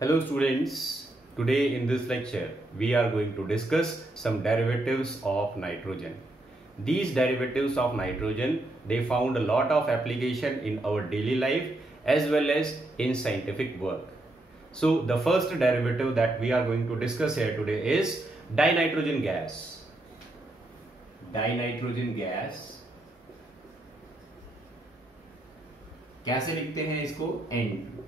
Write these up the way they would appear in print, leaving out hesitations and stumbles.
Hello students, today in this lecture we are going to discuss some derivatives of nitrogen. These derivatives of nitrogen, they found a lot of application in our daily life as well as in scientific work. So the first derivative that we are going to discuss here today is dinitrogen gas. Dinitrogen gas, कैसे लिखते हैं इसको? N2.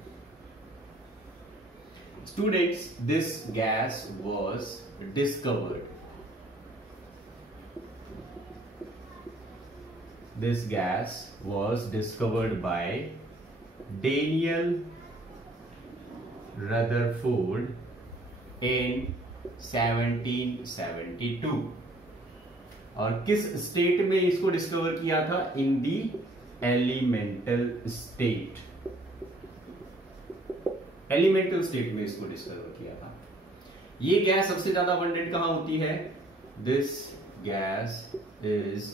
Students, this gas was discovered. This gas was discovered by Daniel Rutherford in 1772. और किस state में इसको discover किया था? इन दी एलिमेंटल स्टेट. एलिमेंटल स्टेट में इसको डिस्कवर किया था. ये गैस सबसे ज्यादा अबंडेंट कहां होती है? This gas is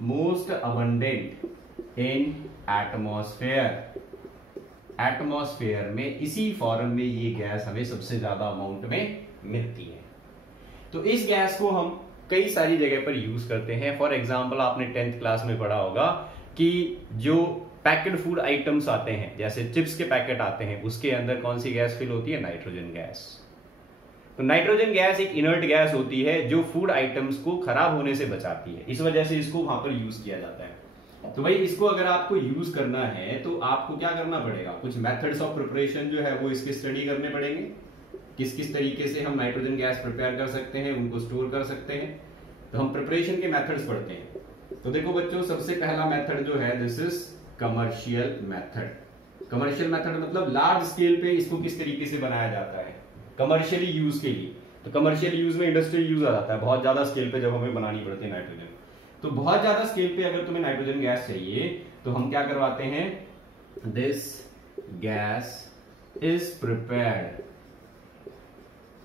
most abundant in atmosphere. Atmosphere में इसी फॉर्म में ये गैस हमें सबसे ज्यादा अमाउंट में मिलती है. तो इस गैस को हम कई सारी जगह पर यूज करते हैं. फॉर एग्जाम्पल आपने 10th क्लास में पढ़ा होगा कि जो पैकेड फूड आइटम्स आते हैं, जैसे चिप्स के पैकेट आते हैं, उसके अंदर कौन सी गैस फिल होती है? Nitrogen gas. तो नाइट्रोजन गैस एक इनर्ट गैस होती है जो फूड आइटम्स को खराब होने से बचाती है. इस वजह से इसको वहां पर यूज किया जाता है. तो भाई इसको अगर आपको यूज करना है तो आपको क्या करना पड़ेगा? कुछ मेथड्स ऑफ प्रिपरेशन जो है वो इसके स्टडी करने पड़ेंगे. किस किस तरीके से हम नाइट्रोजन गैस प्रिपेयर कर सकते हैं, उनको स्टोर कर सकते हैं. तो हम प्रिपरेशन के मेथड्स पढ़ते हैं. तो देखो बच्चों, सबसे पहला मेथड जो है this is commercial method. Commercial method मतलब लार्ज स्केल पे इसको किस तरीके से बनाया जाता है कमर्शियली यूज के लिए. तो कमर्शियल यूज में इंडस्ट्रियल यूज आ जाता है बहुत ज्यादा स्केल पे जब हमें बनानी पड़ती है नाइट्रोजन. तो बहुत ज्यादा स्केल पे अगर तुम्हें नाइट्रोजन गैस चाहिए तो हम क्या करवाते हैं? This gas is prepared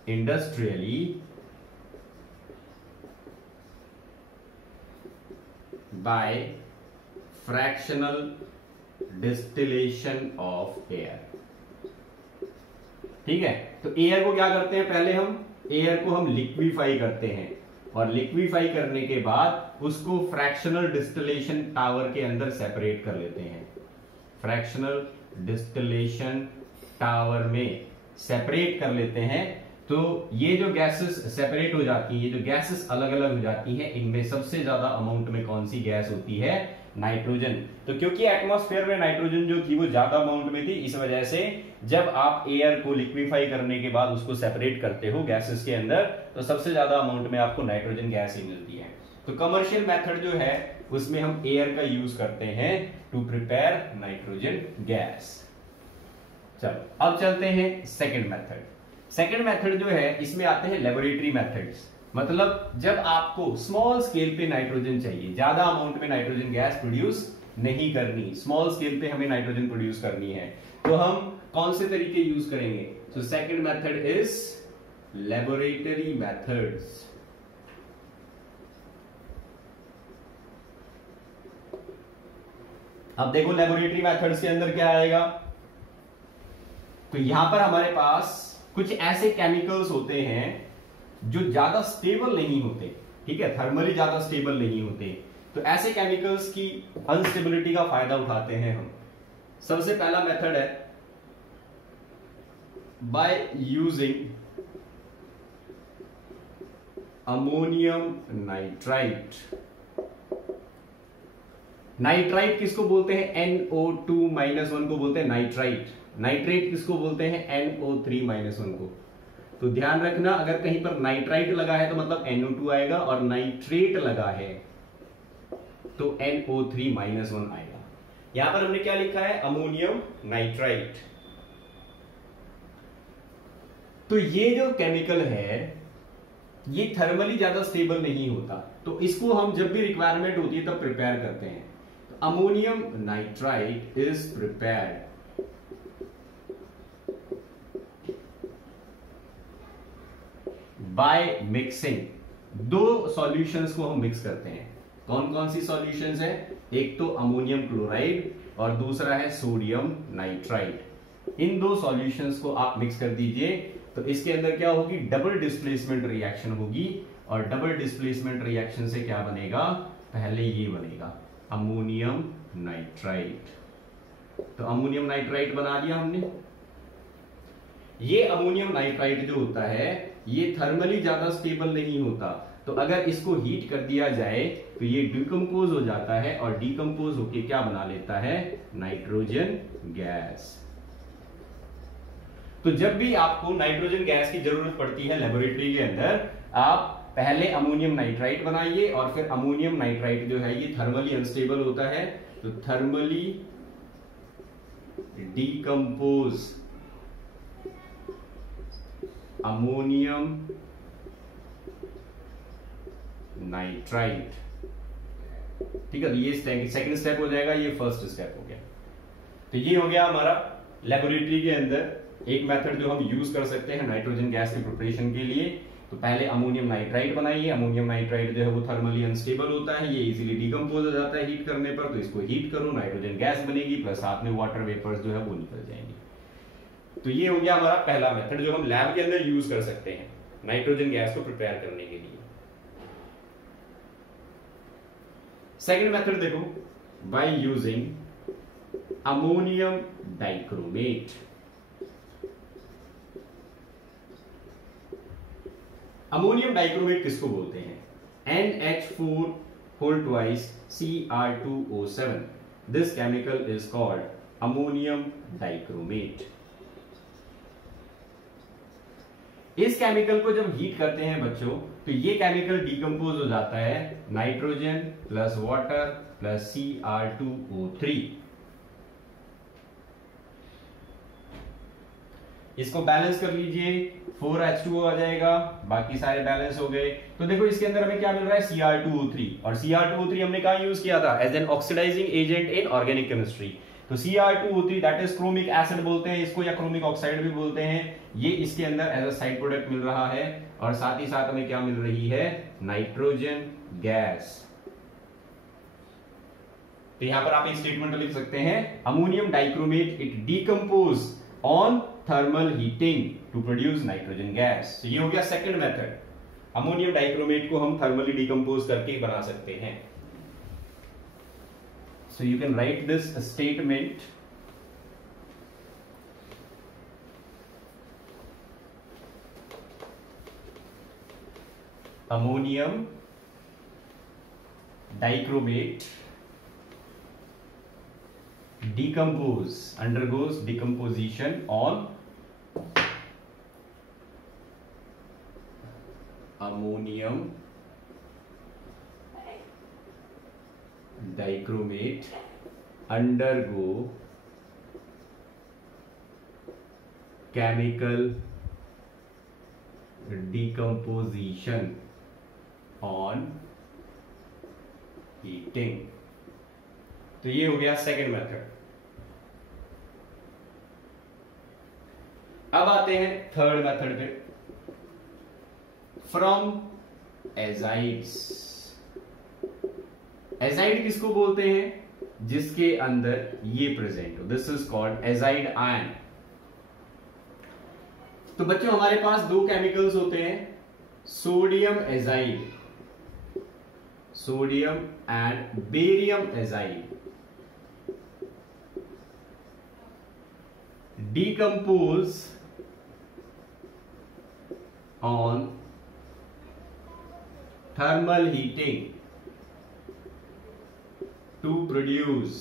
industrially by fractional distillation of air. ठीक है. तो एयर को क्या करते हैं? पहले हम एयर को हम लिक्विफाई करते हैं और लिक्विफाई करने के बाद उसको फ्रैक्शनल डिस्टिलेशन टावर के अंदर सेपरेट कर लेते हैं. फ्रैक्शनल डिस्टिलेशन टावर में सेपरेट कर लेते हैं. तो ये जो गैसेस सेपरेट हो जाती हैं, ये जो गैसेस अलग अलग हो जाती हैं, इनमें सबसे ज्यादा अमाउंट में कौन सी गैस होती है? नाइट्रोजन. तो क्योंकि एटमॉस्फेयर में नाइट्रोजन जो थी वो ज्यादा अमाउंट में थी, इस वजह से जब आप एयर को लिक्विफाई करने के बाद उसको सेपरेट करते हो गैसेस के अंदर, तो सबसे ज्यादा अमाउंट में आपको नाइट्रोजन गैस ही मिलती है. तो कमर्शियल मेथड जो है उसमें हम एयर का यूज करते हैं टू प्रिपेयर नाइट्रोजन गैस. चलो अब चलते हैं सेकेंड मेथड. सेकेंड मेथड जो है इसमें आते हैं लेबोरेटरी मेथड्स. मतलब जब आपको स्मॉल स्केल पे नाइट्रोजन चाहिए, ज्यादा अमाउंट में नाइट्रोजन गैस प्रोड्यूस नहीं करनी, स्मॉल स्केल पे हमें नाइट्रोजन प्रोड्यूस करनी है, तो हम कौन से तरीके यूज करेंगे? So second method is laboratory methods. अब देखो लेबोरेटरी मेथड्स के अंदर क्या आएगा. तो यहां पर हमारे पास कुछ ऐसे केमिकल्स होते हैं जो ज्यादा स्टेबल नहीं होते. ठीक है, थर्मली ज्यादा स्टेबल नहीं होते. तो ऐसे केमिकल्स की अनस्टेबिलिटी का फायदा उठाते हैं हम. सबसे पहला मेथड है by using ammonium nitrite. Nitrite किसको बोलते हैं? NO2-1 को बोलते हैं नाइट्राइट. नाइट्रेट किसको बोलते हैं? NO3-1 को. तो ध्यान रखना, अगर कहीं पर नाइट्राइट लगा है तो मतलब NO2 आएगा, और नाइट्रेट लगा है तो NO3-1 आएगा. यहां पर हमने क्या लिखा है? Ammonium nitrite. तो ये जो केमिकल है ये थर्मली ज्यादा स्टेबल नहीं होता, तो इसको हम जब भी रिक्वायरमेंट होती है तब प्रिपेयर करते हैं. तो ammonium nitrite is prepared by mixing. दो सॉल्यूशंस को हम मिक्स करते हैं. कौन कौन सी सॉल्यूशंस है? एक तो अमोनियम क्लोराइड और दूसरा है सोडियम नाइट्राइट. इन दो सॉल्यूशंस को आप मिक्स कर दीजिए तो इसके अंदर क्या होगी, डबल डिस्प्लेसमेंट रिएक्शन होगी। और डबल डिस्प्लेसमेंट रिएक्शन से क्या बनेगा, पहले ये बनेगा अमोनियम नाइट्राइट। तो अमोनियम नाइट्राइट बना दिया हमने। ये अमोनियम नाइट्राइट जो होता है ये थर्मली ज्यादा स्टेबल नहीं होता, तो अगर इसको हीट कर दिया जाए तो ये डिकम्पोज हो जाता है और डिकम्पोज होके क्या बना लेता है, नाइट्रोजन गैस। तो जब भी आपको नाइट्रोजन गैस की जरूरत पड़ती है लेबोरेटरी के अंदर, आप पहले अमोनियम नाइट्राइट बनाइए और फिर अमोनियम नाइट्राइट जो है ये थर्मली अनस्टेबल होता है, तो थर्मली डिकम्पोज अमोनियम नाइट्राइट। ठीक है, तो ये सेकंड स्टेप हो जाएगा, ये फर्स्ट स्टेप हो गया। तो ये हो गया हमारा लेबोरेटरी के अंदर एक मेथड जो हम यूज कर सकते हैं नाइट्रोजन गैस के प्रिपरेशन के लिए। तो पहले अमोनियम नाइट्राइट बनाइए। अमोनियम नाइट्राइट जो है वो थर्मली अनस्टेबल होता है, ये इजीली डिकम्पोज हो जाता है हीट करने पर, तो इसको हीट करो, नाइट्रोजन गैस बनेगी, प्लस साथ में वाटर वेपर्स जो है वो निकल जाएंगे। तो ये हो गया हमारा पहला मेथड जो हम लैब के अंदर यूज कर सकते हैं नाइट्रोजन गैस को प्रिपेयर करने के लिए। सेकेंड मेथड देखो, by using ammonium dichromate. Ammonium dichromate किसको बोलते हैं, NH4 whole twice Cr2O7. This chemical is called ammonium dichromate. इस केमिकल को जब हीट करते हैं बच्चों तो ये केमिकल डिकम्पोज हो जाता है nitrogen plus water plus Cr2O3। इसको बैलेंस कर लीजिए, 4H2O आ जाएगा, बाकी सारे बैलेंस हो गए। तो देखो इसके अंदर हमें क्या मिल रहा है, Cr2O3, और Cr2O3 हमने कहां यूज किया था, as an oxidising agent in organic chemistry. तो Cr2O3 that is chromic acid बोलते हैं इसको, या क्रोमिक ऑक्साइड भी बोलते हैं। ये इसके अंदर एज अ साइड प्रोडक्ट मिल रहा है, और साथ ही साथ हमें क्या मिल रही है, नाइट्रोजन गैस। तो यहां पर आप एक स्टेटमेंट लिख सकते हैं, ammonium dichromate it decompose on thermal heating to produce nitrogen gas. तो ये हो गया सेकंड मेथड, अमोनियम डाइक्रोमेट को हम थर्मली डिकम्पोज करके बना सकते हैं। So you can write this statement, ammonium dichromate undergoes decomposition on ammonium dichromate undergo chemical decomposition on heating। तो ये हो गया सेकेंड मेथड। अब आते हैं थर्ड मेथड पे, फ्रॉम एजाइड्स। एजाइड किसको बोलते हैं, जिसके अंदर ये प्रेजेंट हो, this is called azide ion. तो बच्चों हमारे पास दो केमिकल्स होते हैं, sodium azide, sodium and barium azide. decompose on thermal heating to produce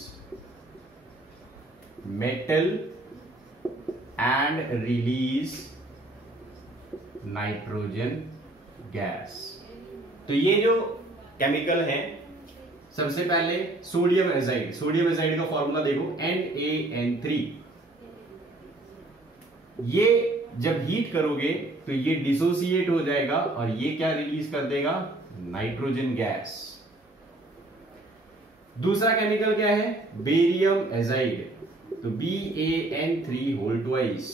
metal and release nitrogen gas। तो ये जो केमिकल है, सबसे पहले सोडियम एजाइड, सोडियम एजाइड का फॉर्मूला देखो NaN3। ये जब हीट करोगे तो ये डिसोसिएट हो जाएगा और ये क्या रिलीज कर देगा, नाइट्रोजन गैस। दूसरा केमिकल क्या है, बेरियम एजाइड, तो BaN3 होल ट्वाइस।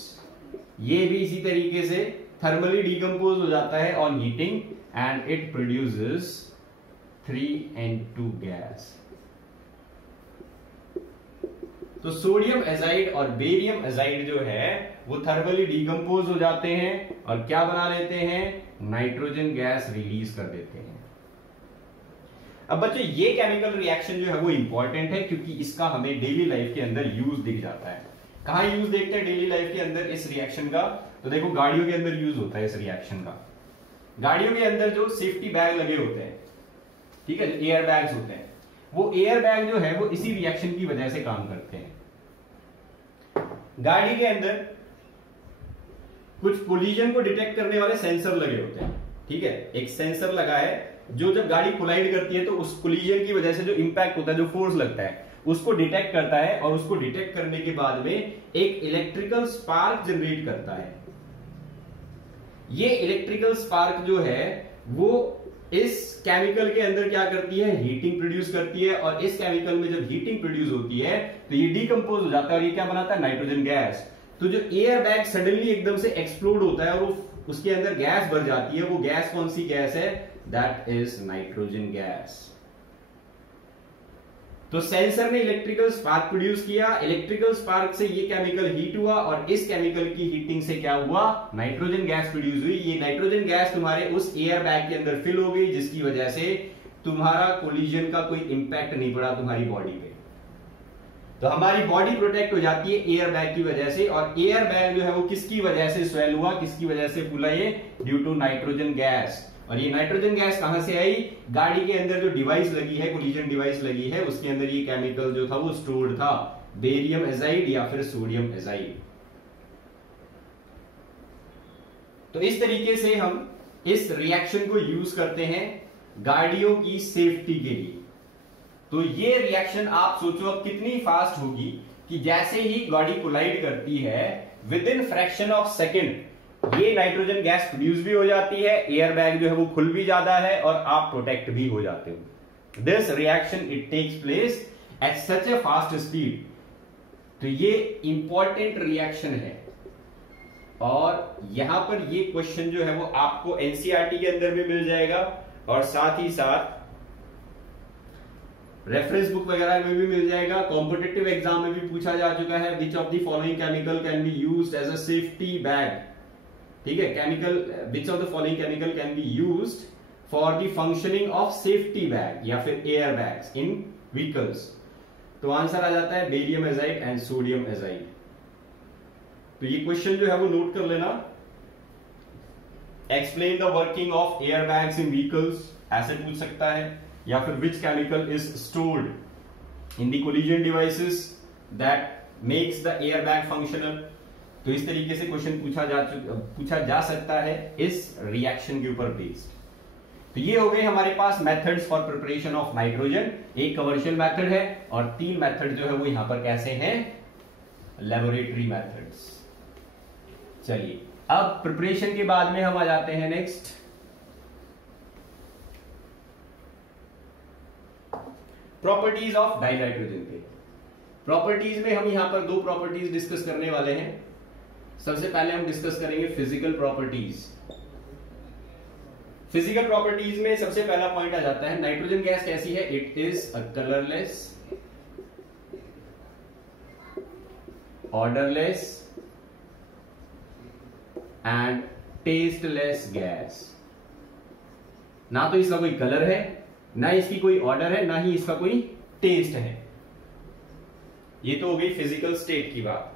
ये भी इसी तरीके से थर्मली डिकम्पोज हो जाता है on heating and it produces 3N2 gas. तो सोडियम एजाइड और बेरियम एजाइड जो है वो थर्मली डिकम्पोज हो जाते हैं और क्या बना लेते हैं, नाइट्रोजन गैस रिलीज कर देते हैं। अब बच्चों ये केमिकल रिएक्शन जो है वो इंपॉर्टेंट है क्योंकि इसका हमें डेली लाइफ के अंदर यूज दिख जाता है। कहां यूज देखते हैं डेली लाइफ के अंदर इस रिएक्शन का, तो देखो गाड़ियों के अंदर यूज होता है इस रिएक्शन का। गाड़ियों के अंदर जो सेफ्टी बैग लगे होते हैं, ठीक है, जो एयर बैग्स होते हैं, वो एयर बैग जो है वो इसी रिएक्शन की वजह से काम करते हैं। गाड़ी के अंदर कुछ कोलिजन को डिटेक्ट करने वाले सेंसर लगे होते हैं, ठीक है, एक सेंसर लगा है जो जब गाड़ी कोलाइड करती है तो उस कोलिजन की वजह से जो इंपैक्ट होता है, जो फोर्स लगता है, उसको डिटेक्ट करता है और उसको डिटेक्ट करने के बाद में एक इलेक्ट्रिकल स्पार्क जनरेट करता है। ये इलेक्ट्रिकल स्पार्क जो है वो इस केमिकल के अंदर क्या करती है, हीटिंग प्रोड्यूस करती है, और इस केमिकल में जब हीटिंग प्रोड्यूस होती है तो ये डिकम्पोज हो जाता है और ये क्या बनाता है, नाइट्रोजन गैस। तो जो एयर बैग सडनली एकदम से एक्सप्लोड होता है और वो उसके अंदर गैस भर जाती है, वो गैस कौन सी गैस है, दैट इज नाइट्रोजन गैस। तो सेंसर ने इलेक्ट्रिकल स्पार्क प्रोड्यूस किया, इलेक्ट्रिकल स्पार्क से ये केमिकल हीट हुआ और इस केमिकल की हीटिंग से क्या हुआ, नाइट्रोजन गैस प्रोड्यूस हुई। ये नाइट्रोजन गैस तुम्हारे उस एयर बैग के अंदर फिल हो गई, जिसकी वजह से तुम्हारा कोलिजन का कोई इंपैक्ट नहीं पड़ा तुम्हारी बॉडी पे। तो हमारी बॉडी प्रोटेक्ट हो जाती है एयर बैग की वजह से, और एयर बैग जो है वो किसकी वजह से स्वेल हुआ, किसकी वजह से फूला, ये ड्यू टू नाइट्रोजन गैस। और ये नाइट्रोजन गैस कहां से आई, गाड़ी के अंदर जो डिवाइस लगी है, कोलिजन डिवाइस लगी है, उसके अंदर ये केमिकल जो था वो स्टोर्ड था, बेरियम एजाइड या फिर सोडियम एजाइड। तो इस तरीके से हम इस रिएक्शन को यूज करते हैं गाड़ियों की सेफ्टी के लिए। तो ये रिएक्शन आप सोचो अब कितनी फास्ट होगी कि जैसे ही गाड़ी कोलाइड करती है, with in fraction of second ये नाइट्रोजन गैस प्रोड्यूस भी हो जाती है, एयर बैग जो है वो खुल भी जाता है और आप प्रोटेक्ट भी हो जाते हो। This reaction it takes place at such a fast speed. तो ये इंपॉर्टेंट रिएक्शन है और यहां पर ये क्वेश्चन जो है वो आपको एनसीईआरटी के अंदर भी मिल जाएगा और साथ ही साथ रेफरेंस बुक वगैरह में भी मिल जाएगा। कॉम्पिटिटिव एग्जाम में भी पूछा जा चुका है, which of the following chemical can be used as a safety bag, ठीक है, chemical which of the following chemical can be used for the functioning of safety bag या फिर एयर बैग्स इन व्हीकल्स। तो answer आ जाता है barium azide and sodium azide. तो ये क्वेश्चन जो है वो नोट कर लेना। Explain the working of air bags in vehicles ऐसे पूछ सकता है, या फिर which chemical is stored in the collision devices that makes the air bag functional. तो इस तरीके से क्वेश्चन पूछा जा सकता है इस रिएक्शन के ऊपर बेस्ड। तो ये हो गए हमारे पास methods for preparation of nitrogen. एक कमर्शियल मेथड है और 3 मेथड जो है वो यहां पर कैसे हैं, लेबोरेटरी मेथड्स। चलिए अब प्रिपरेशन के बाद में हम आ जाते हैं नेक्स्ट प्रॉपर्टीज ऑफ डाइनाइट्रोजन के। प्रॉपर्टीज में हम यहां पर 2 प्रॉपर्टीज डिस्कस करने वाले हैं। सबसे पहले हम डिस्कस करेंगे फिजिकल प्रॉपर्टीज। फिजिकल प्रॉपर्टीज में सबसे पहला पॉइंट आ जाता है नाइट्रोजन गैस कैसी है, it is a colourless, odourless and tasteless gas. ना तो इसका कोई कलर है, ना इसकी कोई ऑर्डर है, ना ही इसका कोई टेस्ट है। ये तो हो गई फिजिकल स्टेट की बात।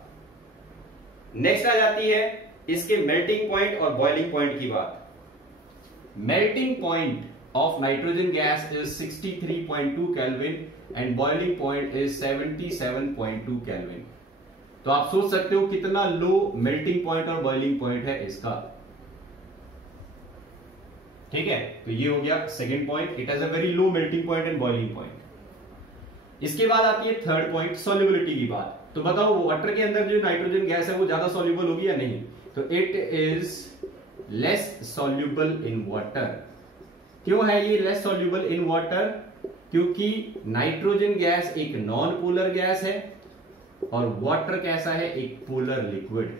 नेक्स्ट आ जाती है इसके मेल्टिंग पॉइंट और बॉइलिंग पॉइंट की बात। Melting point of nitrogen gas is 63.2 kelvin and boiling point is 77.2 kelvin. तो आप सोच सकते हो कितना लो मेल्टिंग पॉइंट और बॉइलिंग पॉइंट है इसका, ठीक है। तो ये हो गया second point, it has a very low melting point and boiling point. इसके बाद आती है थर्ड पॉइंट, सॉल्युबिलिटी की बात। तो बताओ वाटर के अंदर जो नाइट्रोजन गैस है वो ज्यादा सॉल्युबल होगी या नहीं, तो it is less soluble in water. क्यों है ये लेस सॉल्युबल इन वाटर, क्योंकि नाइट्रोजन गैस एक नॉन पोलर गैस है और वाटर कैसा है, एक पोलर लिक्विड।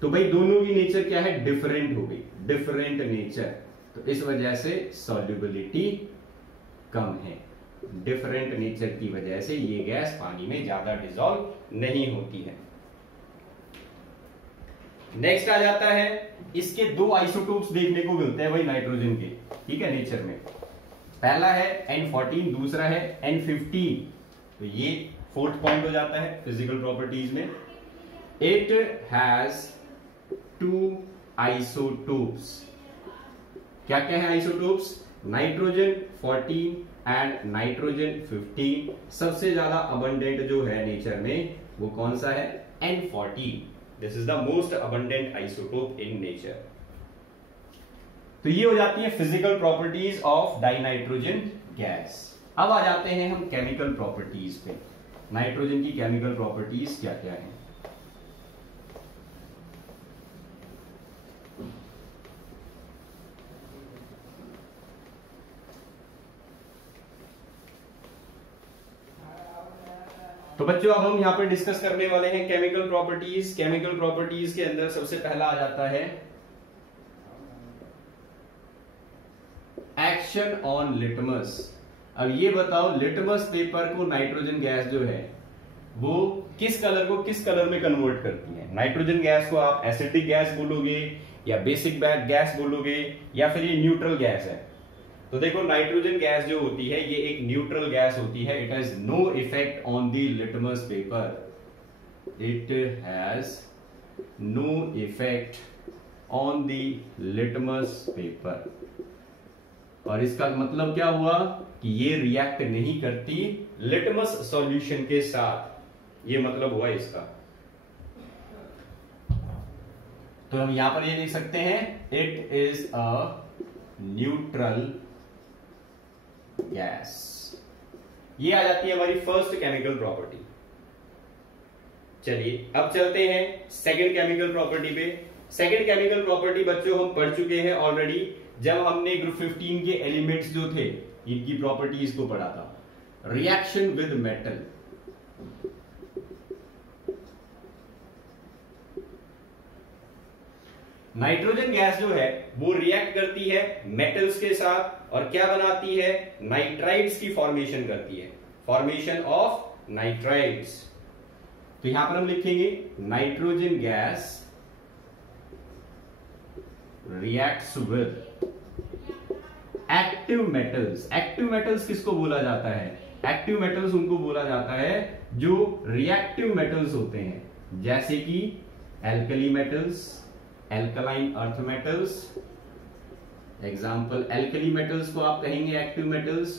तो भाई दोनों की नेचर क्या है, डिफरेंट हो गई, डिफरेंट नेचर। तो इस वजह से सॉल्युबिलिटी कम है। डिफरेंट नेचर की वजह से ये गैस पानी में ज्यादा डिसॉल्व नहीं होती है। नेक्स्ट आ जाता है, इसके दो आइसोटोप्स देखने को मिलते हैं वही नाइट्रोजन के, ठीक है, नेचर में। पहला है N14, दूसरा है N15। तो ये फोर्थ पॉइंट हो जाता है फिजिकल प्रॉपर्टीज में। It has two isotopes. क्या क्या है आइसोटोप्स? Nitrogen 14 and nitrogen 15। सबसे ज्यादा अबंडेंट जो है नेचर में वो कौन सा है? N14। This is the most abundant isotope in nature. तो ये हो जाती है physical properties of dinitrogen gas. अब आ जाते हैं हम केमिकल प्रॉपर्टीज पे। नाइट्रोजन की केमिकल प्रॉपर्टीज क्या क्या है? तो बच्चों अब हम यहां पर डिस्कस करने वाले हैं केमिकल प्रॉपर्टीज। केमिकल प्रॉपर्टीज के अंदर सबसे पहला आ जाता है एक्शन ऑन लिटमस। अब ये बताओ, लिटमस पेपर को नाइट्रोजन गैस जो है वो किस कलर को किस कलर में कन्वर्ट करती है? नाइट्रोजन गैस को आप एसिडिक गैस बोलोगे या बेसिक गैस बोलोगे या फिर ये न्यूट्रल गैस है? तो देखो, नाइट्रोजन गैस जो होती है ये एक न्यूट्रल गैस होती है। It has no effect on the litmus paper. It has no effect on the litmus paper. और इसका मतलब क्या हुआ कि ये रिएक्ट नहीं करती लिटमस सॉल्यूशन के साथ। ये मतलब हुआ इसका। तो हम यहां पर ये लिख सकते हैं, it is a neutral gas. ये आ जाती है हमारी फर्स्ट केमिकल प्रॉपर्टी। चलिए अब चलते हैं सेकंड केमिकल प्रॉपर्टी पे। सेकंड केमिकल प्रॉपर्टी बच्चों हम पढ़ चुके हैं ऑलरेडी, जब हमने ग्रुप 15 के एलिमेंट्स जो थे इनकी प्रॉपर्टीज को पढ़ा था। Reaction with metal. Nitrogen gas जो है वो रिएक्ट करती है मेटल्स के साथ और क्या बनाती है? नाइट्राइड्स की फॉर्मेशन करती है, फॉर्मेशन ऑफ नाइट्राइड्स। तो यहां पर हम लिखेंगे nitrogen gas reacts with active metals. Active metals किसको बोला जाता है? एक्टिव मेटल्स उनको बोला जाता है जो रिएक्टिव मेटल्स होते हैं, जैसे कि alkali metals, alkaline earth metals. Example, alkali metals को आप कहेंगे active metals,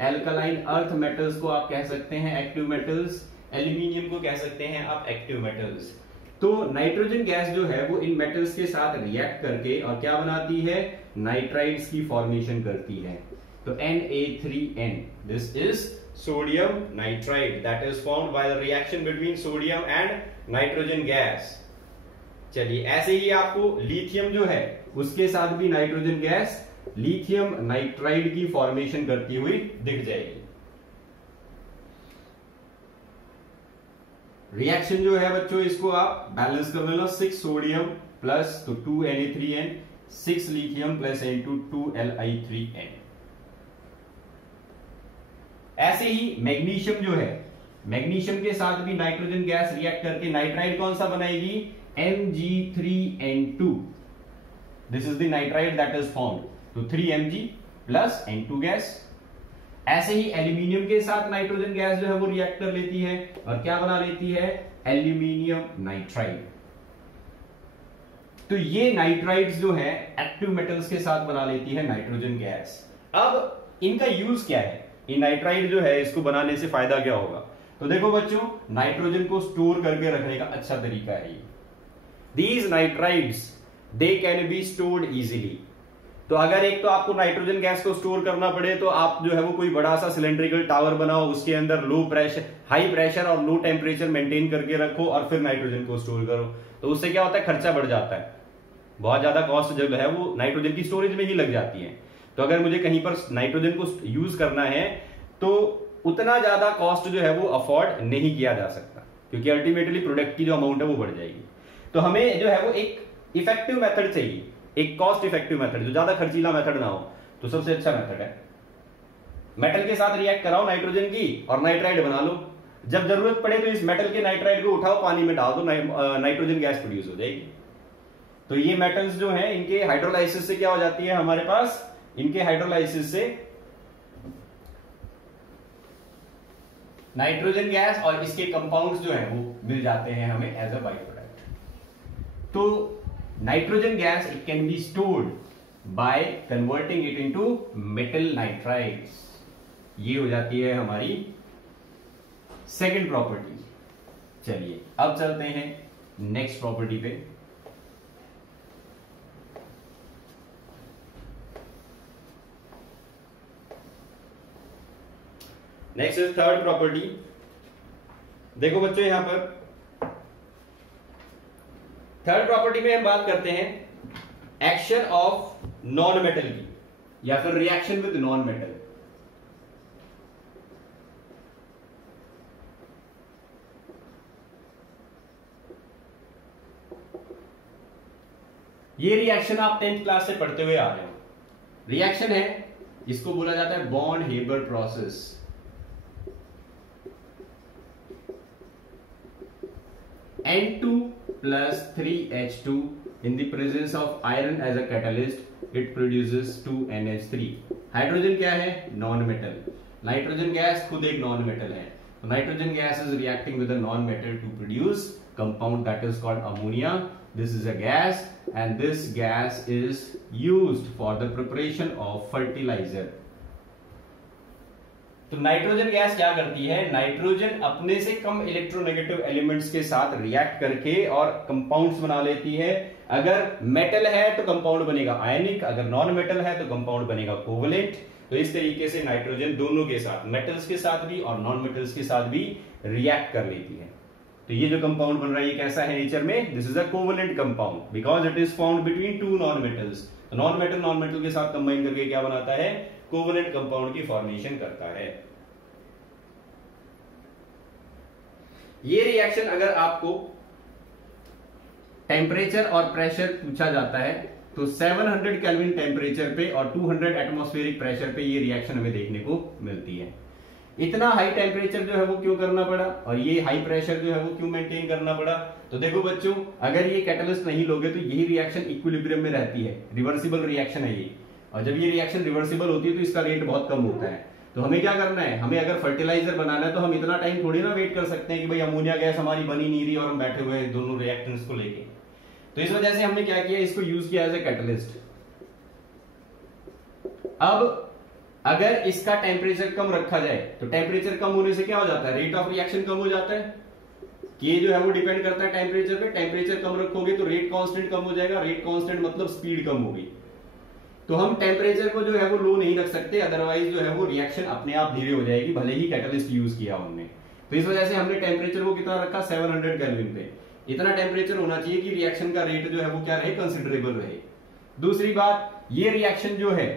alkaline earth metals को आप कह सकते हैं एक्टिव मेटल्स, एल्यूमिनियम को कह सकते हैं आप एक्टिव मेटल्स। तो नाइट्रोजन गैस जो है वो इन मेटल्स के साथ रिएक्ट करके और क्या बनाती है? नाइट्राइड्स की फॉर्मेशन करती है। तो Na3N, this is sodium nitride that is formed by the reaction between sodium and nitrogen gas. चलिए ऐसे ही आपको लिथियम जो है उसके साथ भी नाइट्रोजन गैस लिथियम नाइट्राइड की फॉर्मेशन करती हुई दिख जाएगी। रिएक्शन जो है बच्चों इसको आप बैलेंस कर लेना, 6 सोडियम प्लस तो 2 Na3N, 6 lithium plus N2 2 Li3N। ऐसे ही मैग्नीशियम जो है, मैग्नीशियम के साथ भी नाइट्रोजन गैस रिएक्ट करके नाइट्राइड कौन सा बनाएगी? Mg3N2। This is the nitride that is formed, तो 3Mg प्लस N2 गैस। ऐसे ही एल्यूमिनियम के साथ नाइट्रोजन गैस जो है वो रिएक्ट कर लेती है और क्या बना लेती है? Aluminium nitride. तो ये नाइट्राइड्स जो है एक्टिव मेटल्स के साथ बना लेती है नाइट्रोजन गैस। अब इनका यूज क्या है? ये नाइट्राइड जो है इसको बनाने से फायदा क्या होगा? तो देखो बच्चों, नाइट्रोजन को स्टोर करके रखने का अच्छा तरीका है ये। These nitrides they can be stored easily। तो अगर एक तो आपको नाइट्रोजन गैस को स्टोर करना पड़े तो आप जो है वो कोई बड़ा सा सिलेंड्रिकल टावर बनाओ, उसके अंदर लो प्रेशर, हाई प्रेशर और लो टेम्परेचर मेंटेन करके रखो और फिर नाइट्रोजन को स्टोर करो। तो उससे क्या होता है? खर्चा बढ़ जाता है, बहुत ज्यादा कॉस्ट जो है वो नाइट्रोजन की स्टोरेज में ही लग जाती है। तो अगर मुझे कहीं पर नाइट्रोजन को यूज करना है तो उतना ज्यादा कॉस्ट जो है वो अफोर्ड नहीं किया जा सकता, क्योंकि अल्टीमेटली प्रोडक्ट की जो अमाउंट है वो बढ़ जाएगी। तो हमें जो है वो एक इफेक्टिव मेथड चाहिए, एक कॉस्ट इफेक्टिव मेथड जो ज्यादा खर्चीला मेथड ना हो। तो सबसे अच्छा मेथड है मेटल के साथ रिएक्ट कराओ नाइट्रोजन की और नाइट्राइड बना लो। जब जरूरत पड़े तो इस मेटल के नाइट्राइड को उठाओ, पानी में डाल दो, नाइट्रोजन गैस प्रोड्यूस हो जाएगी। तो ये मेटल्स जो हैं इनके हाइड्रोलाइसिस से क्या हो जाती है हमारे पास, इनके हाइड्रोलाइसिस से नाइट्रोजन गैस और इसके कंपाउंड्स जो हैं वो मिल जाते हैं हमें एज अ बाई प्रोडक्ट। तो nitrogen gas it can be stored by converting it into metal nitrides. ये हो जाती है हमारी सेकंड प्रॉपर्टी। चलिए अब चलते हैं नेक्स्ट प्रॉपर्टी पे। Next is third property. देखो बच्चों यहां पर थर्ड प्रॉपर्टी में हम बात करते हैं एक्शन ऑफ नॉन मेटल की, या फिर रिएक्शन विद नॉन मेटल। ये रिएक्शन आप 10th क्लास से पढ़ते हुए आ रहे हो। रिएक्शन है, इसको बोला जाता है बॉन्ड Haber process. N2 plus 3H2 in the presence of iron as a catalyst, it produces 2NH3। Hydrogen क्या है, नॉन मेटल। नाइट्रोजन गैस खुद एक नॉन मेटल है। तो nitrogen gas is reacting with a non metal to produce compound that is called ammonia. This is a gas and this gas is used for the preparation of fertilizer। तो nitrogen gas क्या करती है, nitrogen अपने से कम electronegative elements के साथ react करके और कंपाउंड्स बना लेती है। अगर मेटल है तो कंपाउंड बनेगा आयनिक, अगर नॉन मेटल है तो कंपाउंड बनेगा कोवलेंट। तो इस तरीके से नाइट्रोजन दोनों के साथ, मेटल्स के साथ भी और नॉन मेटल्स के साथ भी रिएक्ट कर लेती है। तो ये जो कंपाउंड बन रहा है ये कैसा है नेचर में, this is a covalent compound because it is found between two non metals. तो नॉन मेटल के साथ कंबाइन करके क्या बनाता है, कोवलेंट कंपाउंड की फॉर्मेशन करता है। ये रिएक्शन अगर आपको टेम्परेचर और प्रेशर पूछा जाता है तो 700 केल्विन टेम्परेचर पे और 200 एटमॉस्फेरिक प्रेशर पे ये रिएक्शन हमें देखने को मिलती है। इतना हाई टेम्परेचर जो है वो क्यों करना पड़ा और ये हाई प्रेशर जो है वो क्यों मेंटेन करना पड़ा। तो देखो बच्चों, अगर ये कैटलिस्ट नहीं लोगे तो यही रिएक्शन इक्विलिब्रियम में रहती है, रिवर्सिबल रिएक्शन है ये। और जब ये रिएक्शन रिवर्सिबल होती है तो इसका रेट बहुत कम होता है। तो हमें क्या करना है, हमें अगर फर्टिलाइजर बनाना है तो हम इतना टाइम थोड़ी ना वेट कर सकते हैं कि भाई अमोनिया गैस हमारी बनी नहीं रही और हम बैठे हुए हैं दोनों रिएक्टेंट्स को लेके। तो इस वजह से हमने क्या किया, इसको यूज किया एज ए कैटलिस्ट। अब अगर इसका टेम्परेचर कम रखा जाए तो टेम्परेचर कम होने से क्या हो जाता है, रेट ऑफ रिएक्शन कम हो जाता है। ये जो है वो डिपेंड करता है टेम्परेचर पे। टेम्परेचर कम रखोगे तो रेट कांस्टेंट कम हो जाएगा, रेट कांस्टेंट मतलब स्पीड कम होगी। तो हम टेम्परेचर को जो है वो लो नहीं रख सकते, अदरवाइज जो है वो रिएक्शन अपने आप धीरे हो जाएगी, भले ही कैटलिस्ट यूज किया हमने। तो इस वजह से हमने टेम्परेचर को कितना रखा, 700 केल्विन पे। इतना टेम्परेचर होना चाहिए कि रिएक्शन का रेट जो है वो क्या रहे, कंसिडरेबल रहे। दूसरी बात, ये रिएक्शन जो है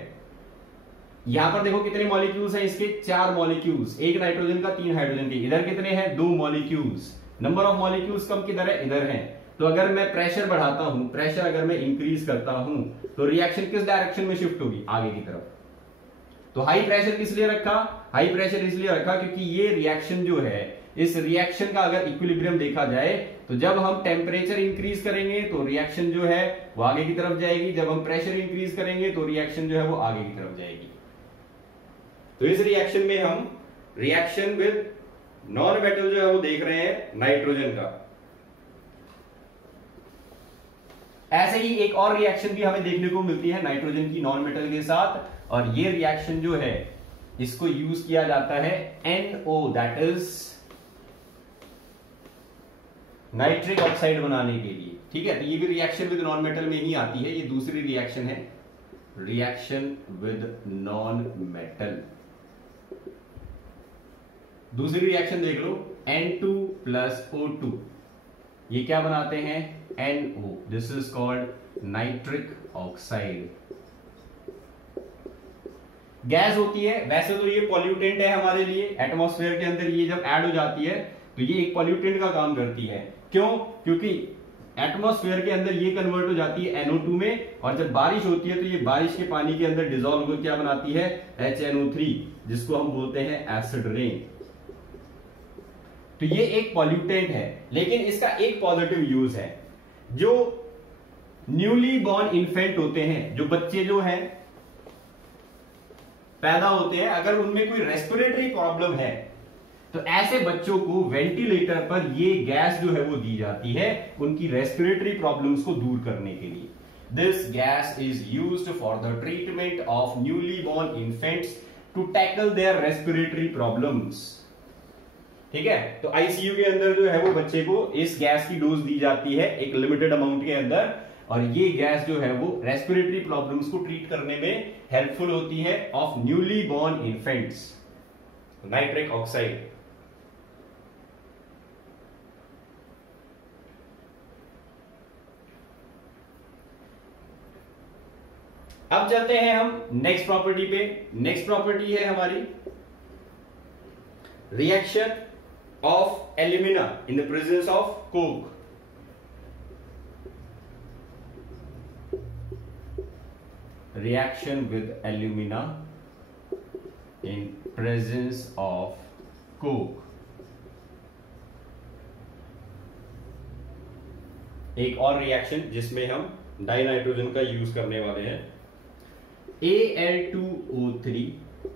यहां पर देखो कितने मॉलिक्यूल्स हैं इसके, 4 मॉलिक्यूल्स, एक नाइट्रोजन का 3 हाइड्रोजन के। इधर कितने हैं, 2 मॉलिक्यूल्स। नंबर ऑफ मॉलिक्यूल्स कम किधर है, इधर है। तो अगर मैं प्रेशर बढ़ाता हूं, प्रेशर अगर मैं इंक्रीज करता हूं तो रिएक्शन किस डायरेक्शन में शिफ्ट होगी, आगे की तरफ। तो हाई प्रेशर किस लिए रखा, हाई प्रेशर इसलिए रखा क्योंकि ये रिएक्शन जो है, इस रिएक्शन का अगर इक्विलिब्रियम देखा जाए तो जब हम टेम्परेचर इंक्रीज करेंगे तो रिएक्शन जो है वो आगे की तरफ जाएगी, जब हम प्रेशर इंक्रीज करेंगे तो रिएक्शन जो है वो आगे की तरफ जाएगी। तो इस रिएक्शन में हम रिएक्शन विद नॉन मेटल जो है वो देख रहे हैं नाइट्रोजन का। ऐसे ही एक और रिएक्शन भी हमें देखने को मिलती है नाइट्रोजन की नॉन मेटल के साथ, और ये रिएक्शन जो है इसको यूज किया जाता है NO, that is nitric oxide बनाने के लिए। ठीक है, तो ये भी रिएक्शन विद नॉन मेटल में ही आती है। ये दूसरी रिएक्शन है, रिएक्शन विद नॉन मेटल। दूसरी रिएक्शन देख लो, N2 plus O2, ये क्या बनाते हैं, NO, this is called nitric oxide. Gas होती है, वैसे तो ये पॉल्यूटेंट है हमारे लिए, एटमॉस्फेयर के अंदर ये जब ऐड हो जाती है तो ये एक पॉल्यूटेंट का काम करती है। क्यों, क्योंकि एटमॉस्फेयर के अंदर ये कन्वर्ट हो जाती है NO2 में, और जब बारिश होती है तो ये बारिश के पानी के अंदर डिसॉल्व होकर क्या बनाती है, HNO3, जिसको हम बोलते हैं एसिड रेन। तो ये एक पॉल्यूटेंट है, लेकिन इसका एक पॉजिटिव यूज है। जो न्यूली बॉर्न इन्फेंट होते हैं, जो बच्चे जो हैं पैदा होते हैं, अगर उनमें कोई रेस्पिरेटरी प्रॉब्लम है तो ऐसे बच्चों को वेंटिलेटर पर ये गैस जो है वो दी जाती है उनकी रेस्पिरेटरी प्रॉब्लम्स को दूर करने के लिए। This gas is used for the treatment of newly born infants to tackle their respiratory problems. ठीक है, तो आईसीयू के अंदर जो है वो बच्चे को इस गैस की डोज दी जाती है एक लिमिटेड अमाउंट के अंदर, और ये गैस जो है वो रेस्पिरेटरी प्रॉब्लम्स को ट्रीट करने में हेल्पफुल होती है of newly born infants. Nitric oxide. अब चलते हैं हम नेक्स्ट प्रॉपर्टी पे। नेक्स्ट प्रॉपर्टी है हमारी reaction of alumina in the presence of Coke. Reaction with alumina in presence of Coke. एक और रिएक्शन जिसमें हम डाइनाइट्रोजन का यूज करने वाले हैं, Al2O3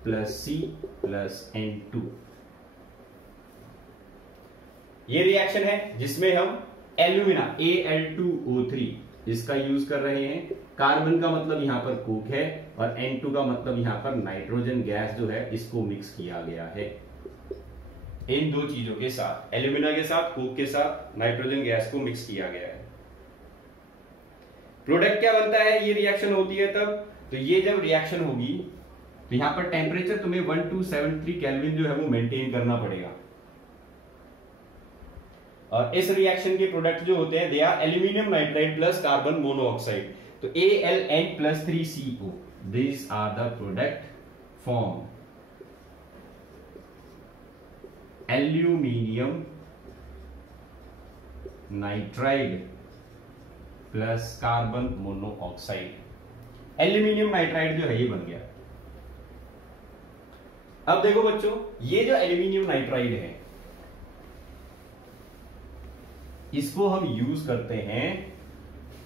plus C plus N2। ये रिएक्शन है जिसमें हम एल्यूमिना Al2O3 इसका यूज कर रहे हैं। कार्बन का मतलब यहां पर कोक है और N2 का मतलब यहां पर नाइट्रोजन गैस जो है इसको मिक्स किया गया है। इन दो चीजों के साथ, एल्यूमिना के साथ, कोक के साथ नाइट्रोजन गैस को मिक्स किया गया है। प्रोडक्ट क्या बनता है, ये रिएक्शन होती है तब, तो ये जब रिएक्शन होगी तो यहां पर टेम्परेचर तुम्हें 1273 केल्विन जो है वो मेंटेन करना पड़ेगा। और इस रिएक्शन के प्रोडक्ट जो होते हैं they are aluminium nitride plus carbon monoxide, तो Aln plus 3CO, these are the product form aluminium nitride plus carbon monoxide. Aluminium nitride जो है ये बन गया। अब देखो बच्चों, ये जो एल्यूमिनियम नाइट्राइड है इसको हम यूज करते हैं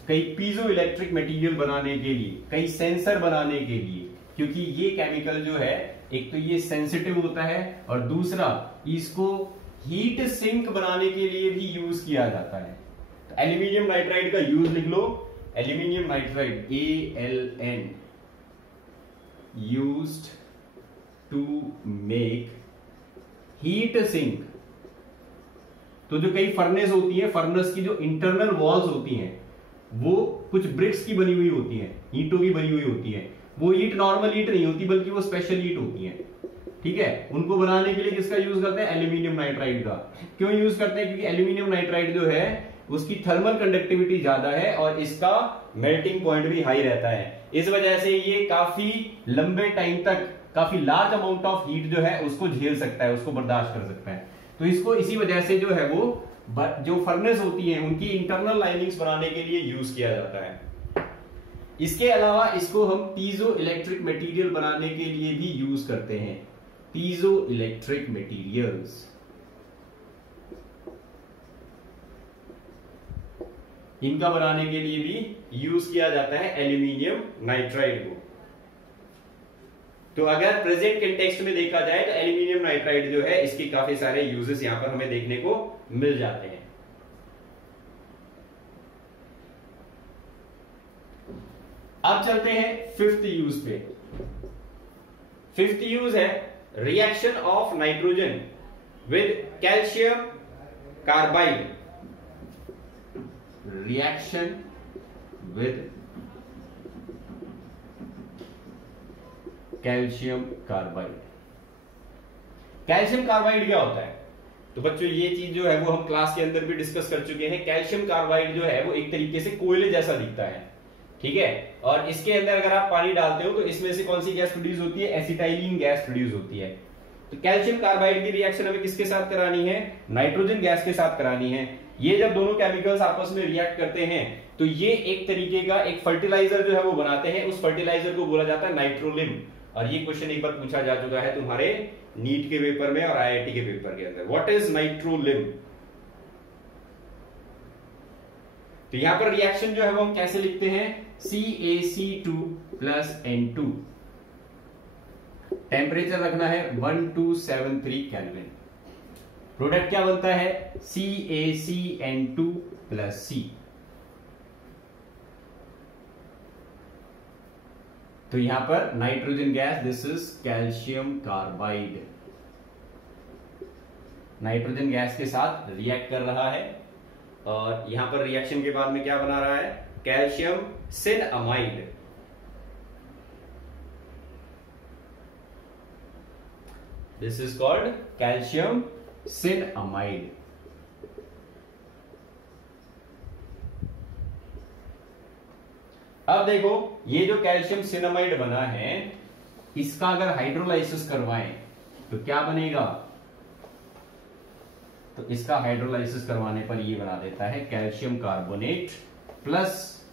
कई पीजो इलेक्ट्रिक मटेरियल बनाने के लिए, कई सेंसर बनाने के लिए, क्योंकि ये केमिकल जो है एक तो ये सेंसिटिव होता है और दूसरा इसको हीट सिंक बनाने के लिए भी यूज किया जाता है। तो एल्यूमिनियम नाइट्राइड का यूज लिख लो, aluminium nitride Aln used to make heat sink। तो जो कई फर्नेस होती है, फर्नेस की जो इंटरनल वॉल्स होती हैं वो कुछ ब्रिक्स की बनी हुई होती हैं, ईंटों की बनी हुई होती है। वो ईंट नॉर्मल ईंट नहीं होती बल्कि वो स्पेशल ईंट होती है। ठीक है, उनको बनाने के लिए किसका यूज करते हैं, एल्यूमिनियम नाइट्राइड का। क्यों यूज करते हैं, क्योंकि एल्यूमिनियम नाइट्राइड जो है उसकी थर्मल कंडक्टिविटी ज्यादा है और इसका मेल्टिंग पॉइंट भी हाई रहता है। इस वजह से ये काफी लंबे टाइम तक काफी लार्ज अमाउंट ऑफ हीट जो है उसको झेल सकता है, उसको बर्दाश्त कर सकता है। तो इसको इसी वजह से जो है वो जो फर्नेस होती है उनकी इंटरनल लाइनिंग्स बनाने के लिए यूज किया जाता है। इसके अलावा इसको हम पीजो इलेक्ट्रिक मटेरियल बनाने के लिए भी यूज करते हैं। पीजो इलेक्ट्रिक मटेरियल्स, इनका बनाने के लिए भी यूज किया जाता है एल्यूमिनियम नाइट्राइड को। तो अगर प्रेजेंट कंटेक्स्ट में देखा जाए तो एल्यूमिनियम नाइट्राइड जो है इसके काफी सारे यूजेस यहां पर हमें देखने को मिल जाते हैं। अब चलते हैं फिफ्थ यूज पे। फिफ्थ यूज है reaction of nitrogen with calcium carbide. Reaction with calcium carbide. Calcium carbide क्या होता है? तो बच्चों ये चीज जो है वो हम क्लास के अंदर भी डिस्कस कर चुके हैं। कैल्शियम कार्बाइड जो है वो एक तरीके से कोयले जैसा दिखता है, ठीक है। और इसके अंदर अगर आप पानी डालते हो तो इसमें से कौन सी गैस प्रोड्यूस होती है? एसिटाइलिन गैस प्रोड्यूस होती है। तो कैल्शियम कार्बाइड की रिएक्शन हमें किसके साथ करानी है? नाइट्रोजन गैस के साथ करानी है। ये जब दोनों केमिकल्स आपस में रिएक्ट करते हैं तो ये एक तरीके का एक फर्टिलाइजर जो है वो बनाते हैं, उस फर्टिलाइजर को बोला जाता है नाइट्रोलिम। और ये क्वेश्चन एक बार पूछा जा चुका है तुम्हारे नीट के पेपर में और आईआईटी के पेपर के अंदर, व्हाट इज नाइट्रोलिम। तो यहां पर रिएक्शन जो है वो हम कैसे लिखते हैं, CaC2 प्लस N2, टेम्परेचर रखना है 1273 केल्विन। प्रोडक्ट क्या बनता है, CaCN2 प्लस C। तो यहां पर nitrogen gas, this is calcium carbide, nitrogen gas के साथ रिएक्ट कर रहा है और यहां पर रिएक्शन के बाद में क्या बना रहा है, calcium cyanamide. This is called calcium cyanamide. अब देखो ये जो कैल्शियम सिनामाइड बना है, इसका अगर हाइड्रोलाइसिस करवाएं तो क्या बनेगा, तो इसका हाइड्रोलाइसिस करवाने पर ये बना देता है calcium carbonate plus